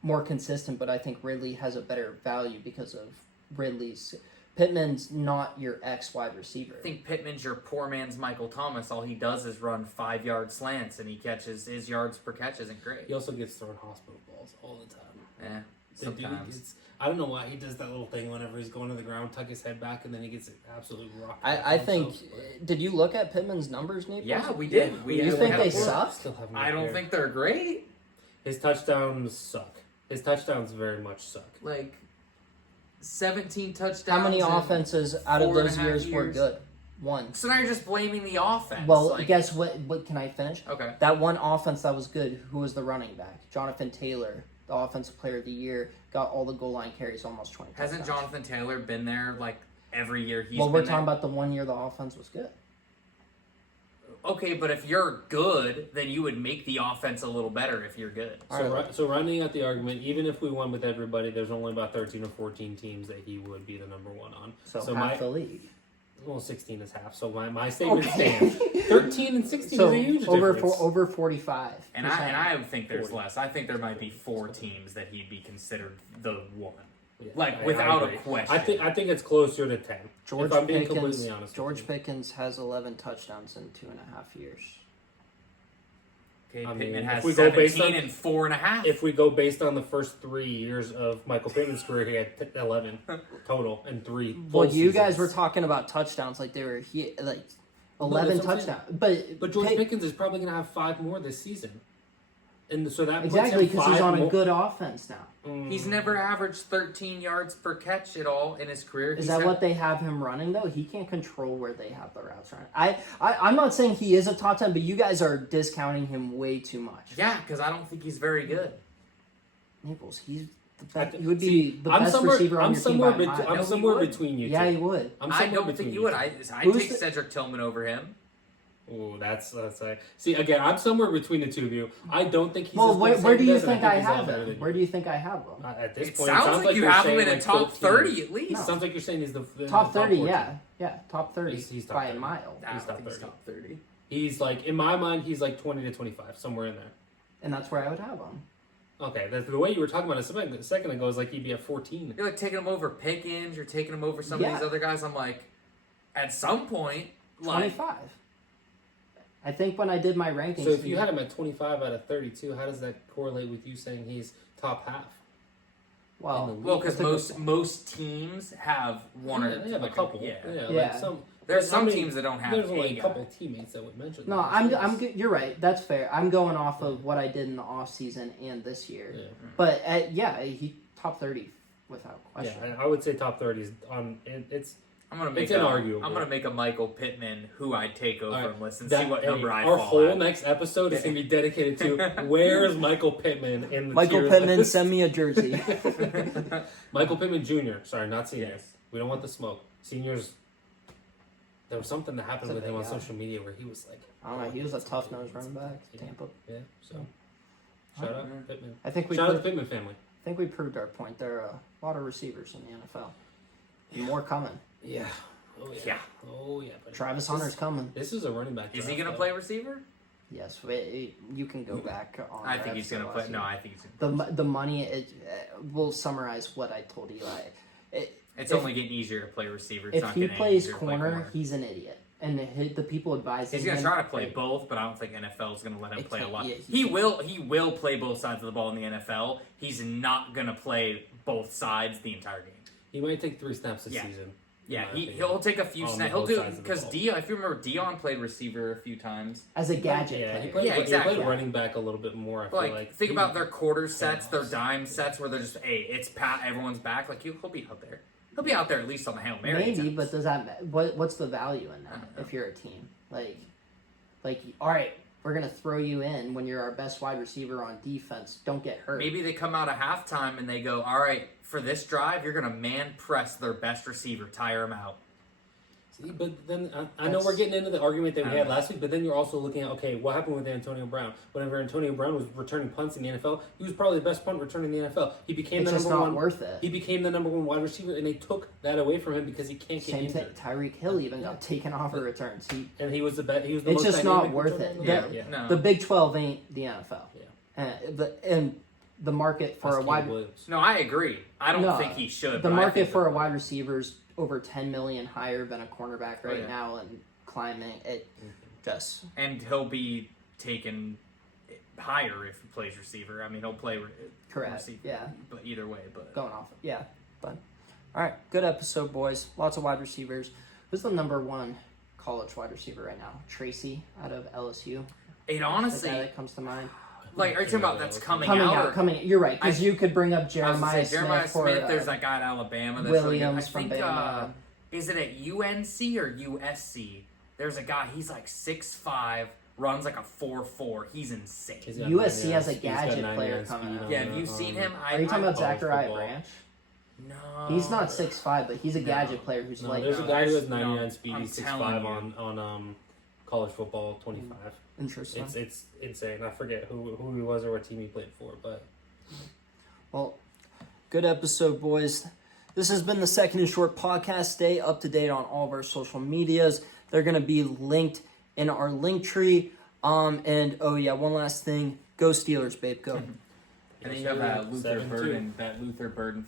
more consistent, but I think Ridley has a better value because of Ridley's. Pittman's not your X wide receiver. I think Pittman's your poor man's Michael Thomas. All he does is run 5-yard slants, and he catches his yards per catch isn't great. He also gets thrown hospital balls all the time. Yeah. sometimes. I don't know why he does that little thing whenever he's going to the ground, tuck his head back, and then he gets absolutely rocked. I think. Did you look at Pittman's numbers, Nate? Yeah, we did. You think they suck? I don't think they're great. His touchdowns suck. His touchdowns very much suck. Like 17 touchdowns. How many in offenses out of 4.5 those years were years? good? One. So now you're just blaming the offense. Well, like, guess what? What can I finish? Okay. That one offense that was good. Who was the running back? Jonathan Taylor, the offensive player of the year, got all the goal line carries, almost 20. Hasn't touchdowns. Jonathan Taylor been there like every year he's Well, been we're there? talking about the 1 year the offense was good. Okay, but if you're good, then you would make the offense a little better if you're good. So rounding out the argument, even if we won with everybody, there's only about 13 or 14 teams that he would be the number one on. So half the league. Well, 16 is half. So my statement stands. 13 and 16 So is a huge over difference. over 45. And I think there's less. I think there might be 4 teams that he'd be considered the one. Yeah, Like I without a agree. question. I think it's closer to 10. George if I'm being Pickens. completely honest. George with you. Pickens has 11 touchdowns in 2.5 years. Okay, I mean, Pittman if has we go based 17 on- and 4.5. If we go based on the first 3 years of Michael Pittman's career, he had 11 total and 3 full Well, you guys were seasons. talking about touchdowns like they were like 11 that's what I'm saying. touchdowns. But George Pickens is probably going to have 5 more this season. And so that exactly puts him because he's 5 on a more- good offense now. He's never averaged 13 yards per catch at all in his career. Is that what they have him running though? He can't control where they have the routes running. I'm not saying he is a top 10, but you guys are discounting him way too much. Yeah, because I don't think he's very good. Naples, he's the I best. th- He would be see, the best receiver on I'm your team somewhere by a mile. I'm No, he somewhere would. between you two. Yeah, he would. I'm I somewhere don't between think you would. two. I'd Who's take the- Cedric Tillman over him. Oh, that's see again. I'm somewhere between the two of you. I don't think he's. Well, as good as where do you Pickens, and think I he's a lot have better him? than Where you. do you think I have him? At this It point, sounds like you you're have him saying, in a like, top 14. 30 at least. No. Sounds like you're saying he's the Top 30, 14. yeah, top 30 He's top by 30. a mile, I He's don't top think he's 30. top 30. He's like in my mind, he's like 20 to 25, somewhere in there. and that's where I would have him. Okay, the way you were talking about it a second ago is like he'd be at 14. You're like taking him over Pickens. You're taking him over some Yeah. of these other guys. I'm like, at some point, like, 25. I think when I did my rankings, So if you had him at 25 out of 32, how does that correlate with you saying he's top half? well, well, because that's a good most teams have one or They have a like couple. Yeah. Like Yeah. some. There's some I mean, teams that don't have There's only a a guy. couple teammates that would mention. No, that. I'm good. You're right. That's fair. I'm going off of what I did in the off season and this year. Yeah. But he top 30 without Yeah, question. I would say top 30 is on. It's I'm gonna make It's inarguable. I'm gonna make a Michael Pittman who I'd take over Alright, him list and that- see what hey, number I our fall whole at. next episode is gonna be dedicated to where's Michael Pittman in the Michael tier Pittman, list? send me a jersey. Michael Pittman Jr. Sorry, not senior. Yes. We don't want the smoke. Seniors. There was something that happened That's a with him on big guy. social media where he was like, I don't know. He was a tough nosed running back. Yeah. Tampa. yeah. So shout out Alright. Pittman. I think we Shout out the proved, Pittman family. I think we proved our point. There are a lot of receivers in the NFL. And more coming. Yeah. Oh yeah. Yeah. Oh yeah. Buddy. Travis Hunter's coming. This is a running back. Is he draft, gonna though. play receiver? Yes, you can go back on. I our think he's episode gonna play. last No, year. I think he's gonna. The money. We'll summarize what I told Eli. It's if- only getting easier to play receiver. It's If not he getting plays easier to play corner, he's an idiot, and the people advise He's him. gonna try to play both, but I don't think NFL is gonna let him It play a can't- lot. yeah, He will play both sides of the ball in the NFL. He's not gonna play both sides the entire game. He might take 3 snaps this Yeah. season. Yeah, in my opinion. he'll take a few On snaps. He'll both do sides of the because ball. Dion. If you remember, Dion played receiver a few times. as a gadget Yeah, he player. played, Yeah, exactly. he played running back a little bit more. I feel Like, like think He- about their quarter sets, their Playoffs. dime sets, where they're just, hey, it's pat, everyone's back. Like he'll be out there. He'll be out there at least on the Hail Mary. Maybe, attempts. but does that what's the value in I that don't know. if you're a team? Like, all right, we're gonna throw you in when you're our best wide receiver on defense. Don't get hurt. Maybe they come out of halftime and they go, all right, for this drive, you're gonna man press their best receiver, tire him out. See, but then I know That's- we're getting into the argument that we I had don't know. last week, but then you're also looking at, okay, what happened with Antonio Brown? Whenever Antonio Brown was returning punts in the NFL, he was probably the best punt returner in the NFL. He became it's the just number not one. worth it. He became the number 1 wide receiver, and they took that away from him because he can't get Same thing. injured. Tyreek Hill even got taken off of returns. And he was the best. He was the It's most just not dynamic worth returner it. in the Yeah. league. Yeah. No, The Big 12 ain't the NFL. Yeah. And the market for That's a wide Caleb Williams. no, I agree. I don't No, think he should. the but I market think for a that- wide receiver is over 10 million higher than a cornerback right yeah. now and climbing it just and he'll be taken. higher if he plays receiver. I mean, he'll play Correct. receiver. Yeah. But either way, but Going off. Yeah. But all right, good episode, boys. Lots of wide receivers. Who's the number one college wide receiver right now? Tracy out of LSU. it The honestly, guy that comes to mind. like, are you talking about that's coming Coming out? out, or- coming. You're right, because I- you could bring up I was Jeremiah gonna say, Jeremiah Smith. Smith. Or, There's that guy at Alabama. That's really good. Williams I from think, Bama. is it at UNC or USC? There's a guy. He's like 6'5", runs like a 4.4. He's insane. He's got USC 99 has a he's got gadget 99 player speed coming on out. Yeah, have you seen him? Are you talking about college Zachariah football. Branch? No. He's not 6'5", but he's a No. gadget player who's No, like there's a no, guy who has no, 99 speed. I'm He's telling 6'5" you. on college football 25. interesting. It's insane. I forget who he was or what team he played for, but Well, good episode, boys. This has been the Second and Short podcast. Stay up to date on all of our social medias. They're going to be linked in our link tree. And oh yeah, one last thing. Go Steelers, babe. Go. And then you have that Luther 7-2. Burden